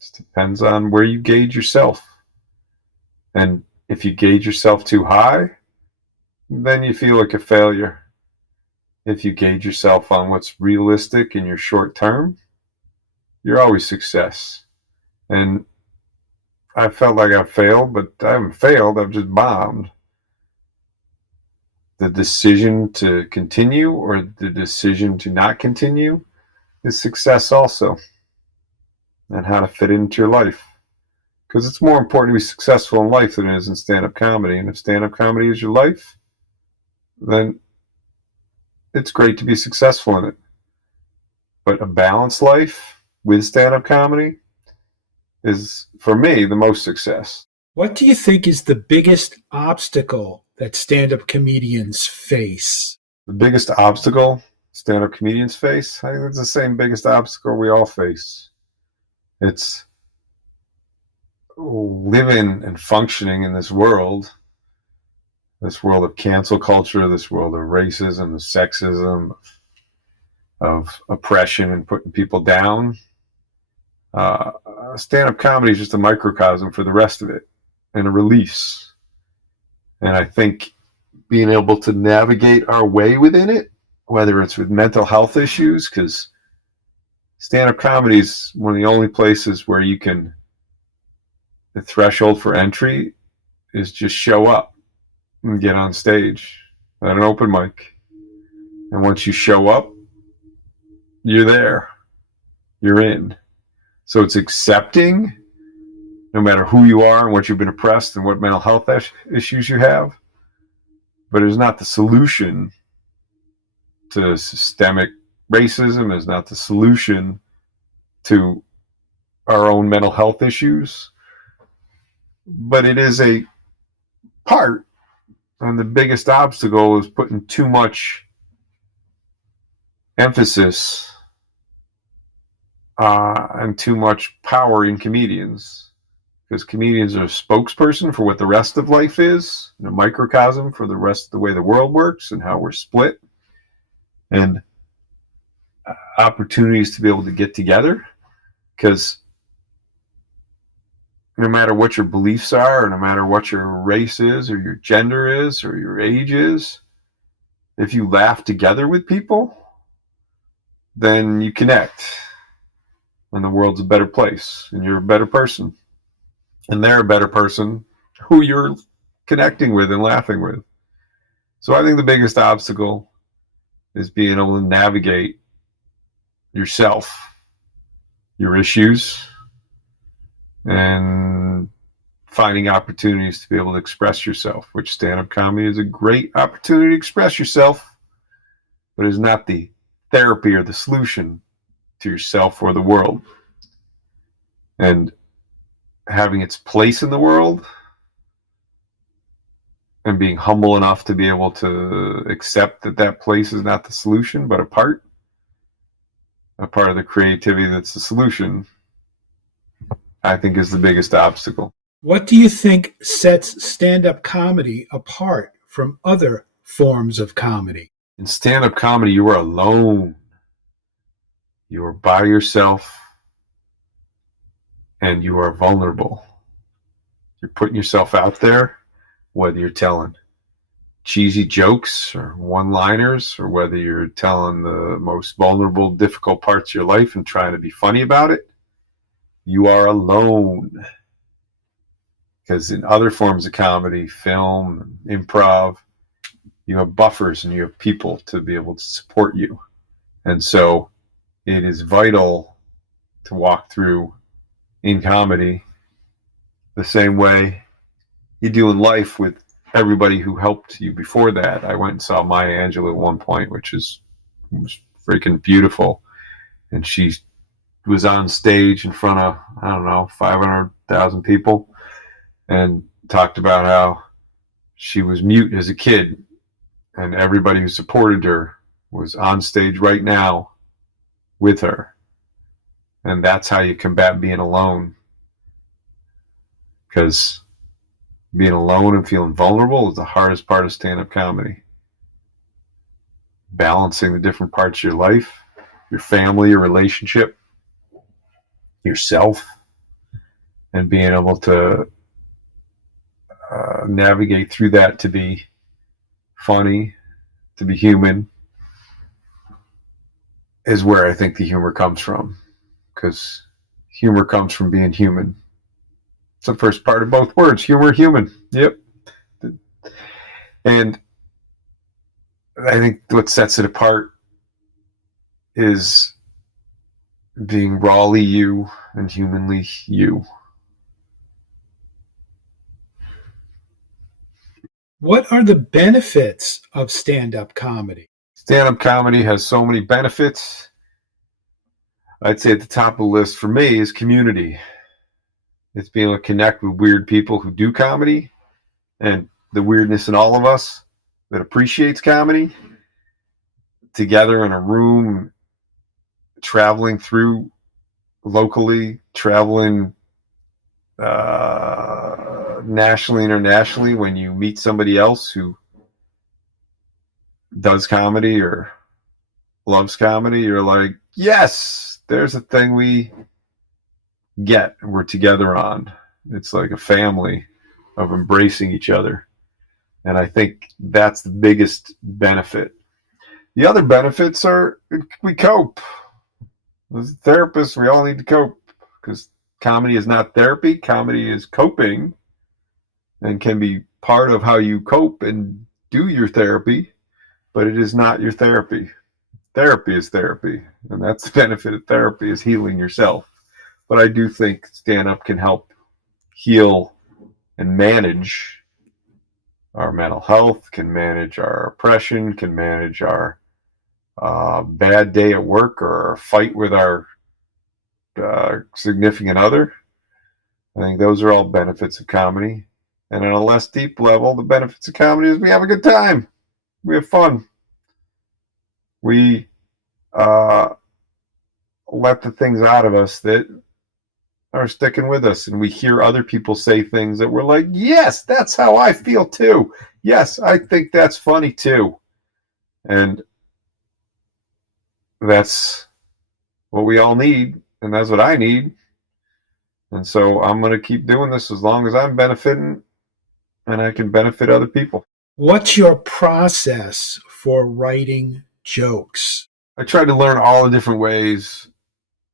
It depends on where you gauge yourself. And if you gauge yourself too high, then you feel like a failure. If you gauge yourself on what's realistic in your short term, you're always success. And I felt like I failed, but I haven't failed, I've just bombed. The decision to continue or the decision to not continue is success also. And how to fit into your life. Because it's more important to be successful in life than it is in stand-up comedy. And if stand-up comedy is your life, then it's great to be successful in it. But a balanced life with stand-up comedy is, for me, the most success. What do you think is the biggest obstacle that stand-up comedians face? The biggest obstacle stand-up comedians face? I think it's the same biggest obstacle we all face. It's living and functioning in this world of cancel culture, this world of racism, of sexism, of oppression and putting people down. Stand-up comedy is just a microcosm for the rest of it and a release. And I think being able to navigate our way within it, whether it's with mental health issues, because stand-up comedy is one of the only places where you can, the threshold for entry is just show up and get on stage at an open mic. And once you show up, you're there. You're in. So it's accepting, no matter who you are and what you've been oppressed and what mental health issues you have. But it's not the solution to systemic racism. It's not the solution to our own mental health issues. But it is a part. And the biggest obstacle is putting too much emphasis and too much power in comedians. Because comedians are a spokesperson for what the rest of life is, and a microcosm for the rest of the way the world works and how we're split. And opportunities to be able to get together. Because no matter what your beliefs are, or no matter what your race is, or your gender is, or your age is, if you laugh together with people, then you connect. And the world's a better place, and you're a better person. And they're a better person who you're connecting with and laughing with. So I think the biggest obstacle is being able to navigate yourself, your issues, and finding opportunities to be able to express yourself, which stand-up comedy is a great opportunity to express yourself, but is not the therapy or the solution to yourself or the world. And having its place in the world and being humble enough to be able to accept that that place is not the solution, but a part of the creativity that's the solution, I think is the biggest obstacle. What do you think sets stand-up comedy apart from other forms of comedy? In stand-up comedy, you are alone. You are by yourself, and you are vulnerable. You're putting yourself out there, whether you're telling cheesy jokes or one-liners, or whether you're telling the most vulnerable, difficult parts of your life and trying to be funny about it, you are alone. Because in other forms of comedy, film, improv, you have buffers and you have people to be able to support you. And so it is vital to walk through in comedy the same way you do in life with everybody who helped you before that. I went and saw Maya Angelou at one point, which was freaking beautiful. And she was on stage in front of, 500,000 people, and talked about how she was mute as a kid, and everybody who supported her was on stage right now with her. And that's how you combat being alone. Because being alone and feeling vulnerable is the hardest part of stand-up comedy. Balancing the different parts of your life, your family, your relationship, yourself, and being able to navigate through that to be funny, to be human, is where I think the humor comes from. Because humor comes from being human. It's the first part of both words, humor, human. Yep. And I think what sets it apart is being rawly you and humanly you. What are the benefits of stand-up comedy? Stand-up comedy has so many benefits. I'd say at the top of the list for me is community. It's being able to connect with weird people who do comedy, and the weirdness in all of us that appreciates comedy, together in a room, traveling through locally, traveling nationally, internationally. When you meet somebody else who does comedy or loves comedy, you're like, yes, there's a thing we get and we're together on. It's like a family of embracing each other. And I think that's the biggest benefit. The other benefits are we cope. As therapists, we all need to cope, because comedy is not therapy. Comedy is coping, and can be part of how you cope and do your therapy, but it is not your therapy. Therapy is therapy, and that's the benefit of therapy, is healing yourself. But I do think stand-up can help heal and manage our mental health, can manage our oppression, can manage our bad day at work or a fight with our significant other. I think those are all benefits of comedy. And on a less deep level, the benefits of comedy is we have a good time. We have fun. We let the things out of us that are sticking with us, and we hear other people say things that we're like, yes, that's how I feel too. Yes, I think that's funny too. And that's what we all need, and that's what I need. And so I'm going to keep doing this as long as I'm benefiting and I can benefit other people. What's your process for writing jokes? I try to learn all the different ways,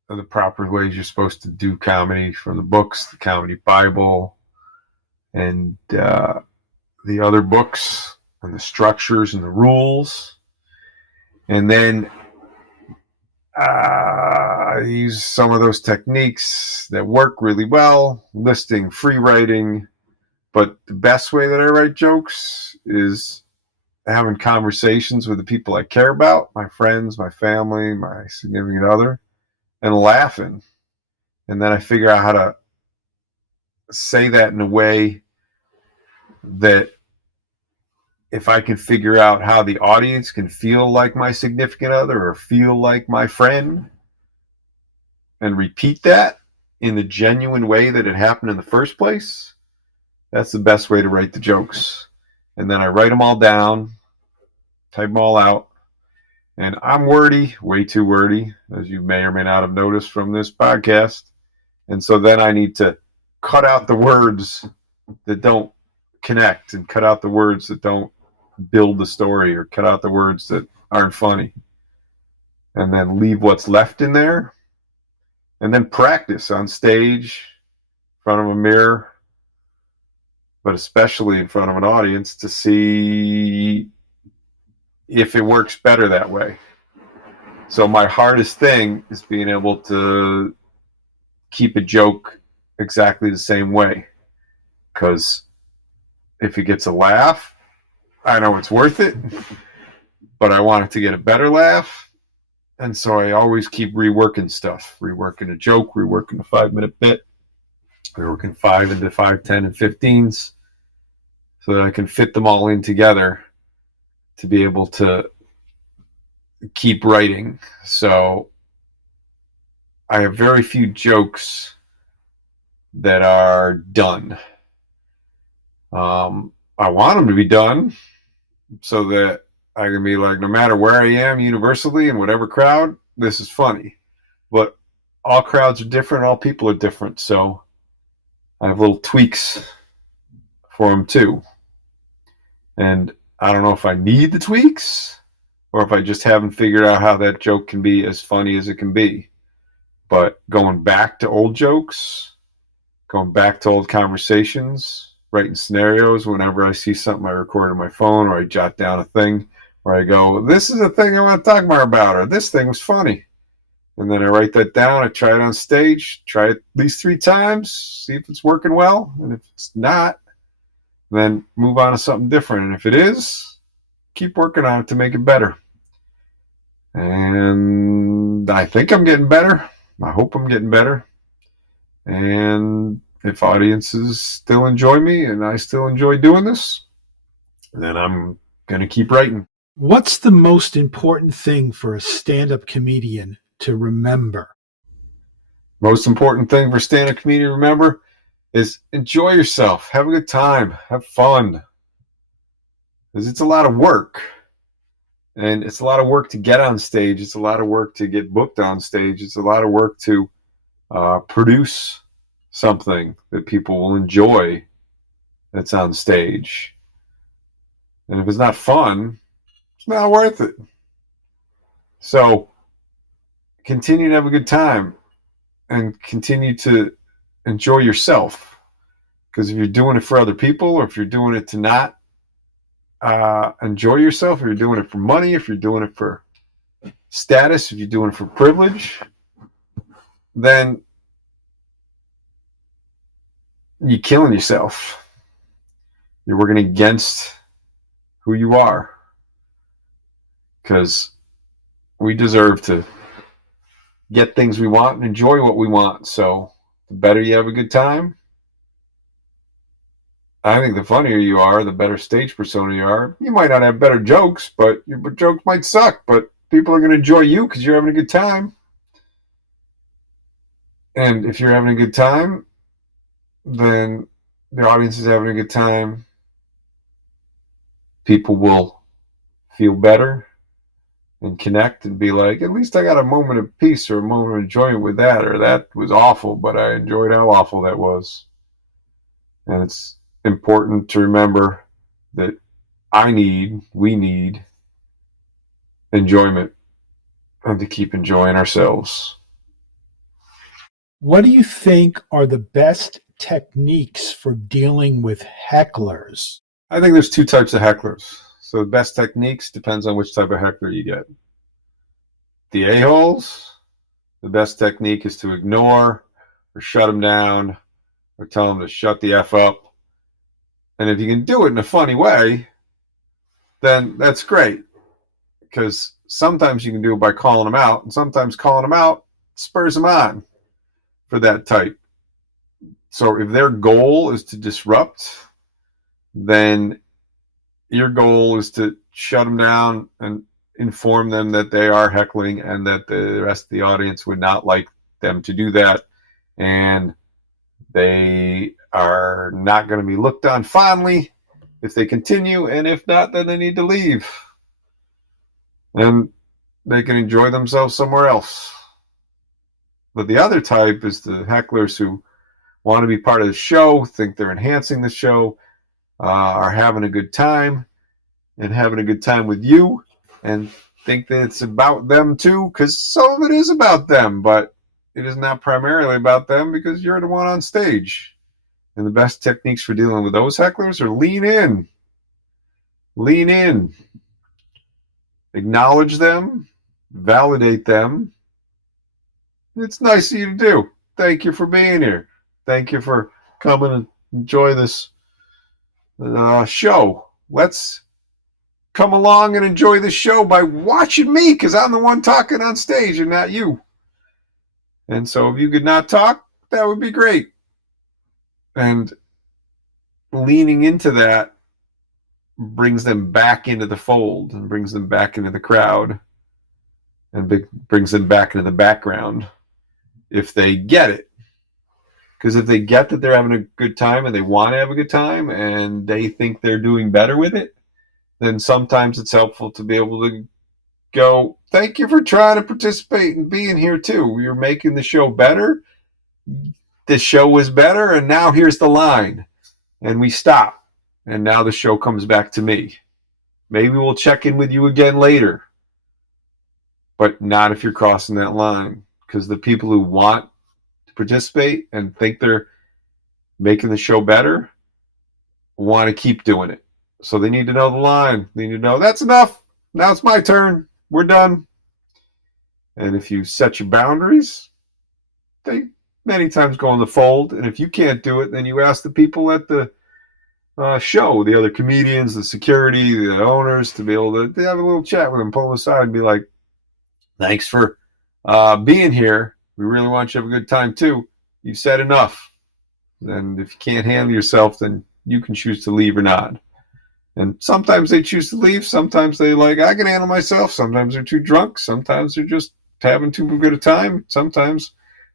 the proper ways you're supposed to do comedy, from the books, the Comedy Bible, and the other books, and the structures and the rules. And then I use some of those techniques that work really well, listing, free writing. But the best way that I write jokes is having conversations with the people I care about, my friends, my family, my significant other, and laughing. And then I figure out how to say that in a way that, if I can figure out how the audience can feel like my significant other or feel like my friend, and repeat that in the genuine way that it happened in the first place, that's the best way to write the jokes. And then I write them all down, type them all out. And I'm wordy, way too wordy, as you may or may not have noticed from this podcast. And so then I need to cut out the words that don't connect, and cut out the words that don't build the story or cut out the words that aren't funny, and then leave what's left in there, and then practice on stage in front of a mirror, but especially in front of an audience, to see if it works better that way. So my hardest thing is being able to keep a joke exactly the same way, because if it gets a laugh, I know it's worth it, but I want it to get a better laugh. And so I always keep reworking stuff, reworking a joke, reworking a 5-minute bit, reworking 5 into 5, 10, and 15s, so that I can fit them all in together to be able to keep writing. So I have very few jokes that are done. I want them to be done so that I can be like, no matter where I am universally in whatever crowd, this is funny. But all crowds are different, all people are different, so I have little tweaks for them too. And I don't know if I need the tweaks or if I just haven't figured out how that joke can be as funny as it can be. But going back to old jokes, going back to old conversations, writing scenarios whenever I see something I record on my phone, or I jot down a thing where I go, this is a thing I want to talk more about, or this thing was funny. And then I write that down, I try it on stage, try it at least 3 times, see if it's working well. And if it's not, then move on to something different. And if it is, keep working on it to make it better. And I think I'm getting better. I hope I'm getting better. And if audiences still enjoy me and I still enjoy doing this, then I'm going to keep writing. What's the most important thing for a stand-up comedian to remember? Most important thing for a stand-up comedian to remember is enjoy yourself. Have a good time. Have fun. Because it's a lot of work. And it's a lot of work to get on stage. It's a lot of work to get booked on stage. It's a lot of work to produce something that people will enjoy that's on stage. And if it's not fun, it's not worth it. So continue to have a good time and continue to enjoy yourself. Because if you're doing it for other people, or if you're doing it to not enjoy yourself, if you're doing it for money, if you're doing it for status, if you're doing it for privilege, then you're killing yourself. You're working against who you are. Because we deserve to get things we want and enjoy what we want. So the better you have a good time, I think the funnier you are, the better stage persona you are. You might not have better jokes, but your jokes might suck, but people are going to enjoy you because you're having a good time. And if you're having a good time, then the audience is having a good time. People will feel better and connect and be like, at least I got a moment of peace or a moment of enjoyment with that, or that was awful, but I enjoyed how awful that was. And it's important to remember that we need enjoyment, and to keep enjoying ourselves. What do you think are the best techniques for dealing with hecklers? I think there's 2 types of hecklers. So the best techniques depends on which type of heckler you get. The a-holes, the best technique is to ignore or shut them down or tell them to shut the F up. And if you can do it in a funny way, then that's great. Because sometimes you can do it by calling them out, and sometimes calling them out spurs them on for that type. So if their goal is to disrupt, then your goal is to shut them down and inform them that they are heckling and that the rest of the audience would not like them to do that. And they are not going to be looked on fondly if they continue. And if not, then they need to leave. And they can enjoy themselves somewhere else. But the other type is the hecklers who want to be part of the show, think they're enhancing the show, are having a good time, and having a good time with you and think that it's about them too, because some of it is about them, but it is not primarily about them because you're the one on stage. And the best techniques for dealing with those hecklers are lean in, acknowledge them, validate them. It's nice of you to do. Thank you for being here. Thank you for coming and enjoy this show. Let's come along and enjoy the show by watching me, because I'm the one talking on stage and not you. And so if you could not talk, that would be great. And leaning into that brings them back into the fold and brings them back into the crowd and brings them back into the background if they get it. Because if they get that they're having a good time and they want to have a good time and they think they're doing better with it, then sometimes it's helpful to be able to go, thank you for trying to participate and being here too. You're making the show better. The show was better, and now here's the line. And we stop. And now the show comes back to me. Maybe we'll check in with you again later. But not if you're crossing that line. Because the people who want to participate and think they're making the show better want to keep doing it. So they need to know the line. They need to know, that's enough. Now it's my turn. We're done. And if you set your boundaries, they many times go in the fold. And if you can't do it, then you ask the people at the show, the other comedians, the security, the owners, to be able to have a little chat with them, pull them aside and be like, thanks for being here. We really want you to have a good time too. You've said enough. And if you can't handle yourself, then you can choose to leave or not. And sometimes they choose to leave. Sometimes they I can handle myself. Sometimes they're too drunk. Sometimes they're just having too good a time. Sometimes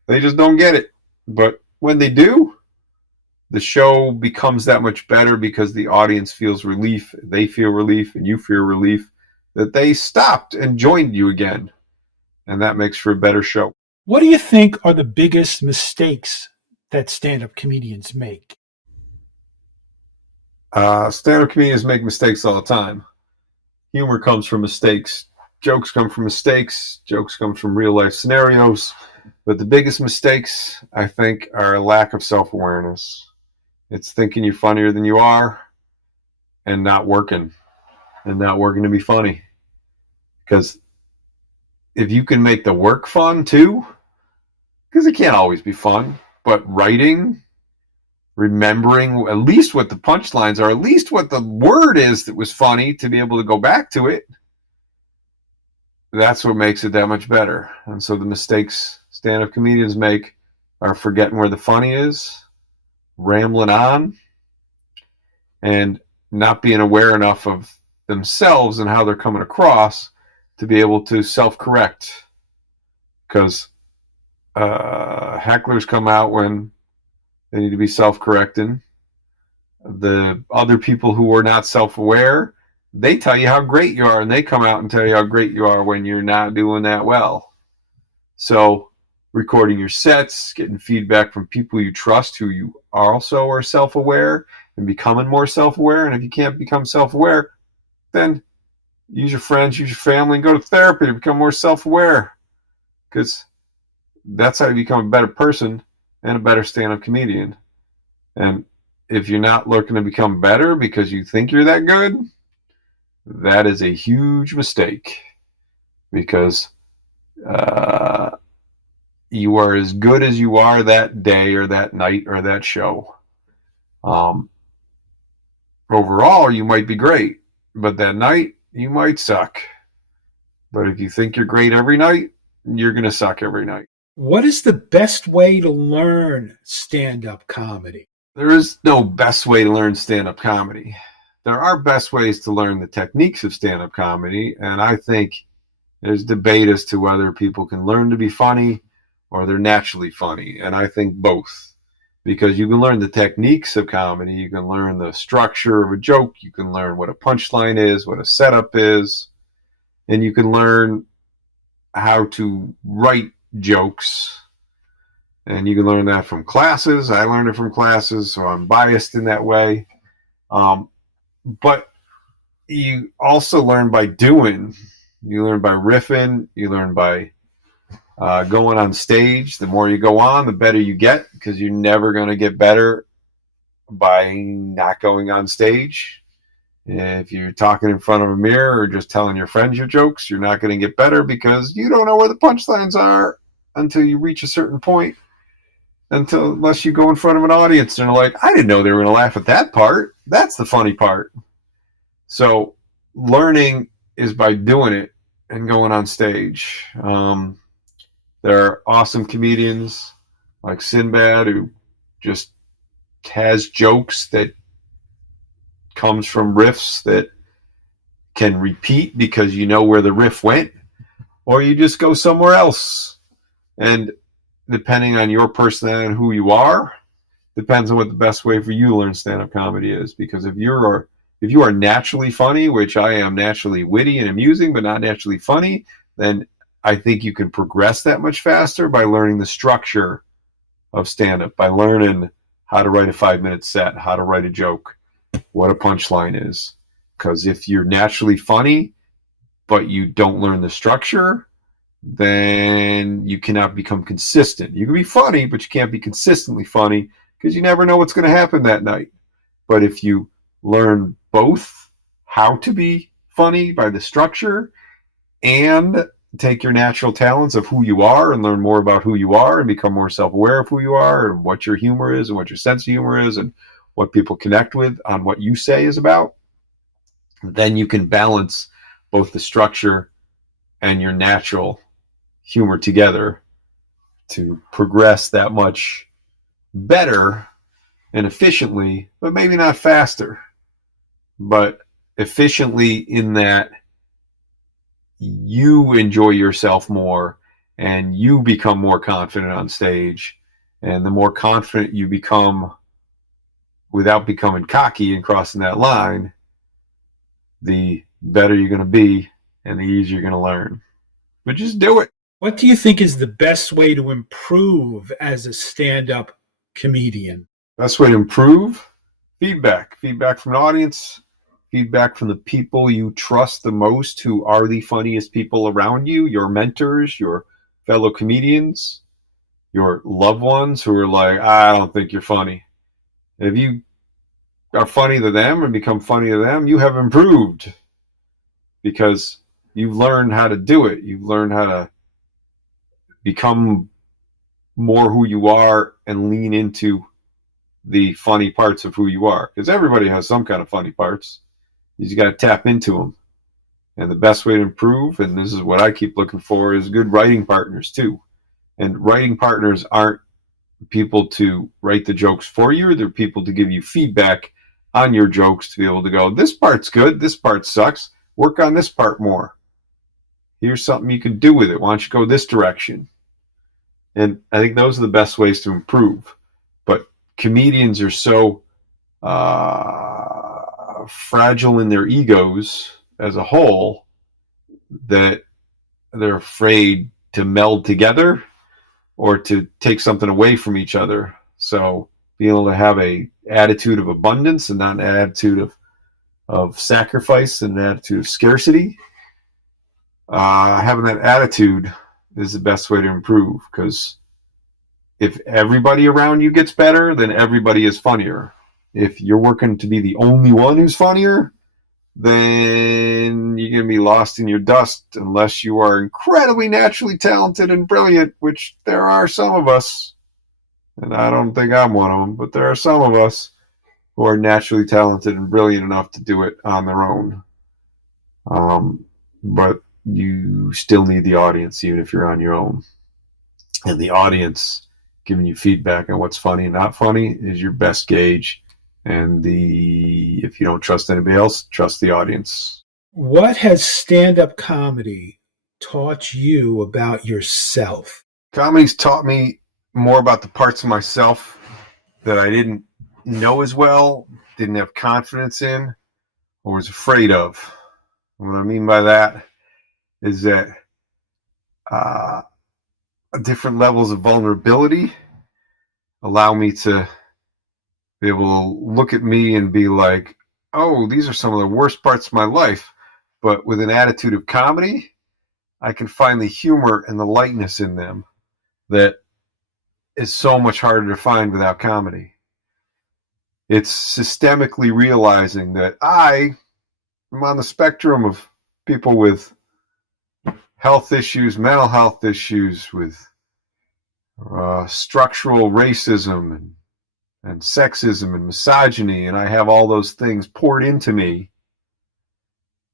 they just don't get it. But when they do, the show becomes that much better because the audience feels relief. They feel relief and you feel relief that they stopped and joined you again. And that makes for a better show. What do you think are the biggest mistakes that stand-up comedians make? Stand-up comedians make mistakes all the time. Humor comes from mistakes. Jokes come from mistakes. Jokes come from real-life scenarios. But the biggest mistakes, I think, are a lack of self-awareness. It's thinking you're funnier than you are and not working to be funny. Because if you can make the work fun too, because it can't always be fun, but writing, remembering at least what the punchlines are, at least what the word is that was funny, to be able to go back to it, that's what makes it that much better. And so the mistakes stand-up comedians make are forgetting where the funny is, rambling on, and not being aware enough of themselves and how they're coming across to be able to self-correct. Because hecklers come out when they need to be self-correcting. The other people who are not self-aware, they tell you how great you are, and they come out and tell you how great you are when you're not doing that well. So recording your sets, getting feedback from people you trust who you also are self-aware, and becoming more self-aware. And if you can't become self-aware, then use your friends, use your family, and go to therapy to become more self-aware. Because that's how you become a better person and a better stand-up comedian. And if you're not looking to become better because you think you're that good, that is a huge mistake. Because you are as good as you are that day or that night or that show. Overall, you might be great, but that night, you might suck. But if you think you're great every night, you're going to suck every night. What is the best way to learn stand-up comedy? There is no best way to learn stand-up comedy. There are best ways to learn the techniques of stand-up comedy, and I think there's debate as to whether people can learn to be funny or they're naturally funny, and I think both. Because you can learn the techniques of comedy, you can learn the structure of a joke, you can learn what a punchline is, what a setup is, and you can learn how to write jokes. And you can learn that from classes. I learned it from classes, so I'm biased in that way. But you also learn by doing. You learn by riffing. You learn by going on stage. The more you go on, the better you get, because you're never going to get better by not going on stage. If you're talking in front of a mirror or just telling your friends your jokes, you're not going to get better, because you don't know where the punchlines are until you reach a certain point, unless you go in front of an audience and they're like, I didn't know they were going to laugh at that part. That's the funny part. So learning is by doing it and going on stage. There are awesome comedians like Sinbad, who just has jokes that comes from riffs that can repeat because you know where the riff went, or you just go somewhere else. And depending on your personality and who you are, depends on what the best way for you to learn stand-up comedy is. Because if you are naturally funny, which I am naturally witty and amusing, but not naturally funny, then I think you can progress that much faster by learning the structure of stand-up, by learning how to write a 5-minute set, how to write a joke, what a punchline is. Because if you're naturally funny, but you don't learn the structure, then you cannot become consistent. You can be funny, but you can't be consistently funny, because you never know what's going to happen that night. But if you learn both how to be funny by the structure, and take your natural talents of who you are and learn more about who you are and become more self-aware of who you are and what your humor is and what your sense of humor is and what people connect with on what you say is about, then you can balance both the structure and your natural humor together to progress that much better and efficiently, but maybe not faster, but efficiently in that you enjoy yourself more and you become more confident on stage. And the more confident you become without becoming cocky and crossing that line, the better you're going to be and the easier you're going to learn. But just do it. What do you think is the best way to improve as a stand-up comedian? Best way to improve? Feedback. Feedback from an audience. Feedback from the people you trust the most, who are the funniest people around you, your mentors, your fellow comedians, your loved ones who are like, I don't think you're funny. If you are funny to them and become funny to them, you have improved, because you've learned how to do it. You've learned how to become more who you are and lean into the funny parts of who you are, because everybody has some kind of funny parts. You just got to tap into them. And the best way to improve, and this is what I keep looking for, is good writing partners too. And writing partners aren't people to write the jokes for you. They're people to give you feedback on your jokes, to be able to go, this part's good, this part sucks, work on this part more. Here's something you can do with it. Why don't you go this direction? And I think those are the best ways to improve. But comedians are so fragile in their egos as a whole that they're afraid to meld together or to take something away from each other. So being able to have a attitude of abundance and not an attitude of sacrifice and an attitude of scarcity, having that attitude is the best way to improve, because if everybody around you gets better, then everybody is funnier. If you're working to be the only one who's funnier, then you're going to be lost in your dust, unless you are incredibly naturally talented and brilliant, which there are some of us, and I don't think I'm one of them, but there are some of us who are naturally talented and brilliant enough to do it on their own. But you still need the audience, even if you're on your own. And the audience giving you feedback on what's funny and not funny is your best gauge. And if you don't trust anybody else, trust the audience. What has stand-up comedy taught you about yourself? Comedy's taught me more about the parts of myself that I didn't know as well, didn't have confidence in, or was afraid of. And what I mean by that is that different levels of vulnerability allow me to be able to look at me and be like, oh, these are some of the worst parts of my life. But with an attitude of comedy, I can find the humor and the lightness in them that is so much harder to find without comedy. It's systemically realizing that I am on the spectrum of people with health issues, mental health issues, with structural racism and sexism and misogyny, and I have all those things poured into me,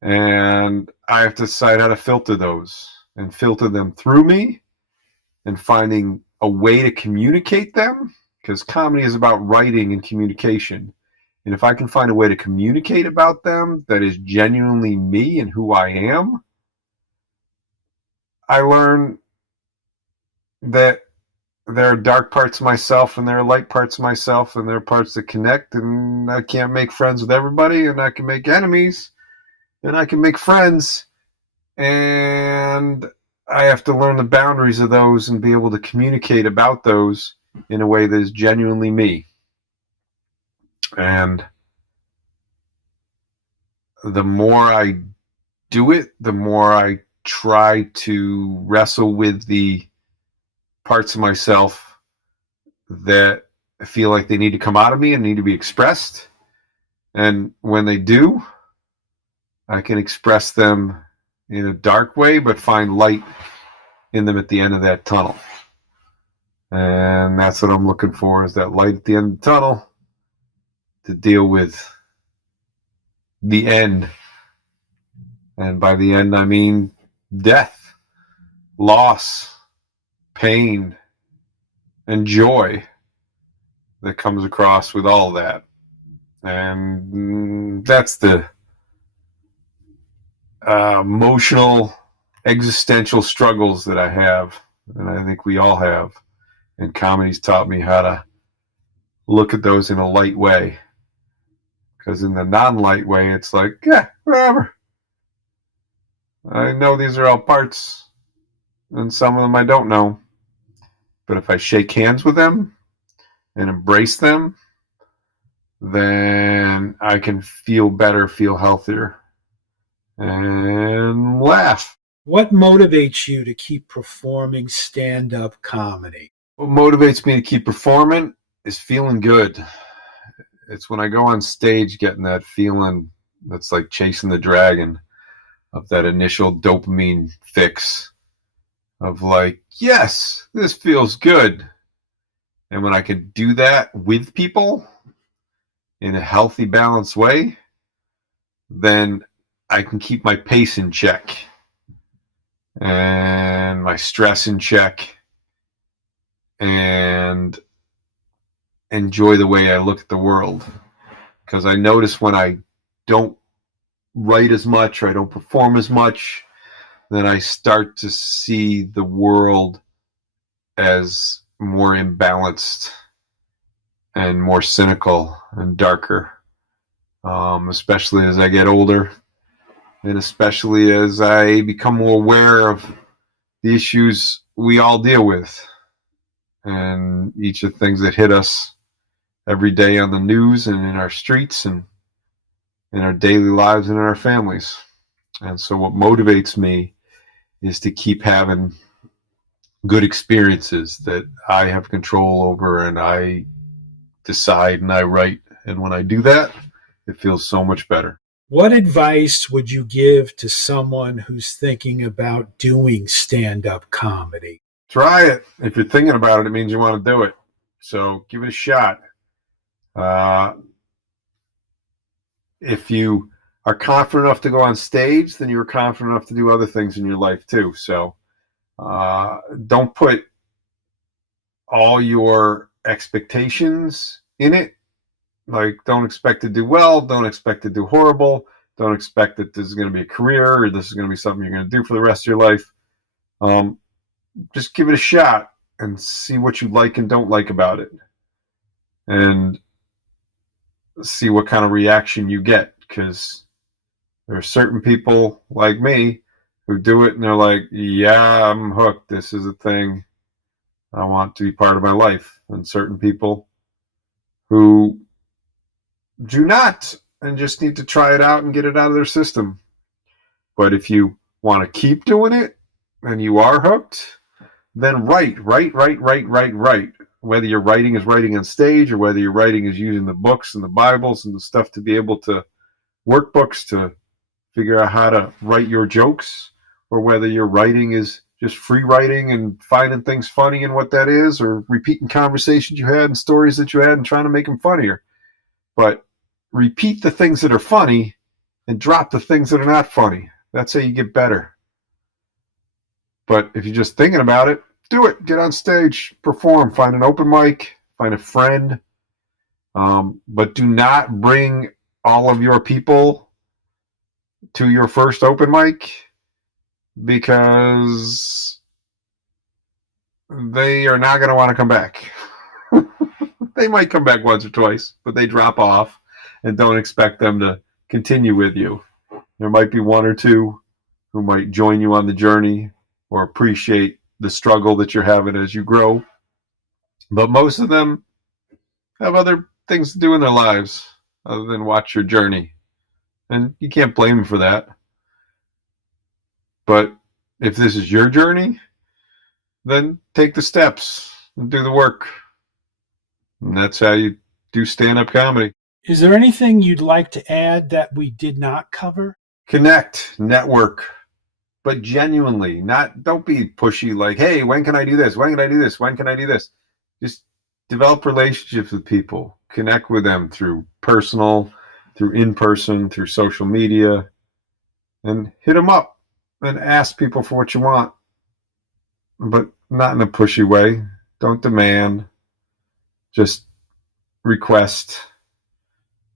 and I have to decide how to filter those and filter them through me and finding a way to communicate them, because comedy is about writing and communication. And if I can find a way to communicate about them that is genuinely me and who I am, I learn that there are dark parts of myself and there are light parts of myself, and there are parts that connect, and I can't make friends with everybody, and I can make enemies, and I can make friends, and I have to learn the boundaries of those and be able to communicate about those in a way that is genuinely me. And the more I do it, the more I try to wrestle with the parts of myself that feel like they need to come out of me and need to be expressed. And when they do, I can express them in a dark way, but find light in them at the end of that tunnel. And that's what I'm looking for, is that light at the end of the tunnel to deal with the end. And by the end, I mean death, loss, pain, and joy that comes across with all of that. And that's the emotional, existential struggles that I have, and I think we all have. And comedy's taught me how to look at those in a light way. Because in the non-light way, it's like, yeah, whatever. I know these are all parts, and some of them I don't know. But if I shake hands with them and embrace them, then I can feel better, feel healthier, and laugh. What motivates you to keep performing stand-up comedy? What motivates me to keep performing is feeling good. It's when I go on stage getting that feeling that's like chasing the dragon, of that initial dopamine fix of like, yes, this feels good. And when I can do that with people in a healthy, balanced way, then I can keep my pace in check and my stress in check and enjoy the way I look at the world. Because I notice when I don't write as much or I don't perform as much, then I start to see the world as more imbalanced and more cynical and darker, especially as I get older, and especially as I become more aware of the issues we all deal with, and each of the things that hit us every day on the news and in our streets and in our daily lives and in our families. And so what motivates me is to keep having good experiences that I have control over, and I decide and I write. And when I do that, it feels so much better. What advice would you give to someone who's thinking about doing stand-up comedy? Try it. If you're thinking about it, it means you want to do it. So give it a shot. If you are confident enough to go on stage, then you're confident enough to do other things in your life too. So don't put all your expectations in it. Like, don't expect to do well. Don't expect to do horrible. Don't expect that this is going to be a career or this is going to be something you're going to do for the rest of your life. Just give it a shot and see what you like and don't like about it. And see what kind of reaction you get, because there are certain people like me who do it and they're like, yeah, I'm hooked. This is a thing I want to be part of my life. And certain people who do not and just need to try it out and get it out of their system. But if you want to keep doing it and you are hooked, then write. Whether your writing is writing on stage or whether your writing is using the books and the Bibles and the stuff to be able to workbooks to figure out how to write your jokes, or whether your writing is just free writing and finding things funny and what that is, or repeating conversations you had and stories that you had and trying to make them funnier. But repeat the things that are funny and drop the things that are not funny. That's how you get better. But if you're just thinking about it, do it. Get on stage, perform, find an open mic, find a friend. But do not bring all of your people to your first open mic, because they are not going to want to come back. They might come back once or twice, but they drop off, and don't expect them to continue with you. There might be one or two who might join you on the journey or appreciate the struggle that you're having as you grow. But most of them have other things to do in their lives other than watch your journey. And you can't blame them for that. But if this is your journey, then take the steps and do the work. And that's how you do stand-up comedy. Is there anything you'd like to add that we did not cover? Connect, network, but genuinely. Don't be pushy like, hey, when can I do this? When can I do this? When can I do this? Just develop relationships with people. Connect with them through personal, through in-person, through social media, and hit them up and ask people for what you want, but not in a pushy way. Don't demand. Just request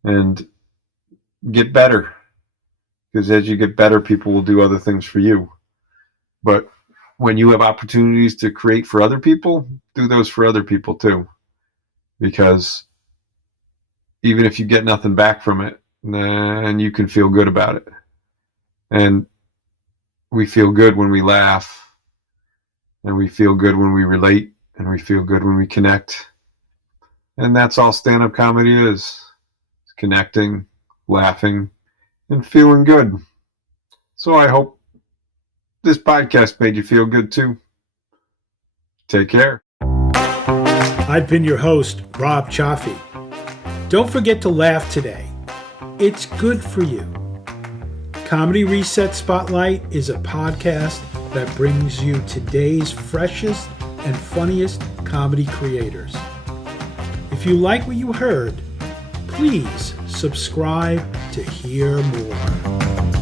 and get better. Because as you get better, people will do other things for you. But when you have opportunities to create for other people, do those for other people too. Because even if you get nothing back from it, then you can feel good about it. And we feel good when we laugh, and we feel good when we relate, and we feel good when we connect. And that's all stand-up comedy is. It's connecting, laughing, and feeling good. So I hope this podcast made you feel good too. Take care. I've been your host, Rob Chaffee. Don't forget to laugh today. It's good for you. Comedy Reset Spotlight is a podcast that brings you today's freshest and funniest comedy creators. If you like what you heard, please subscribe to hear more.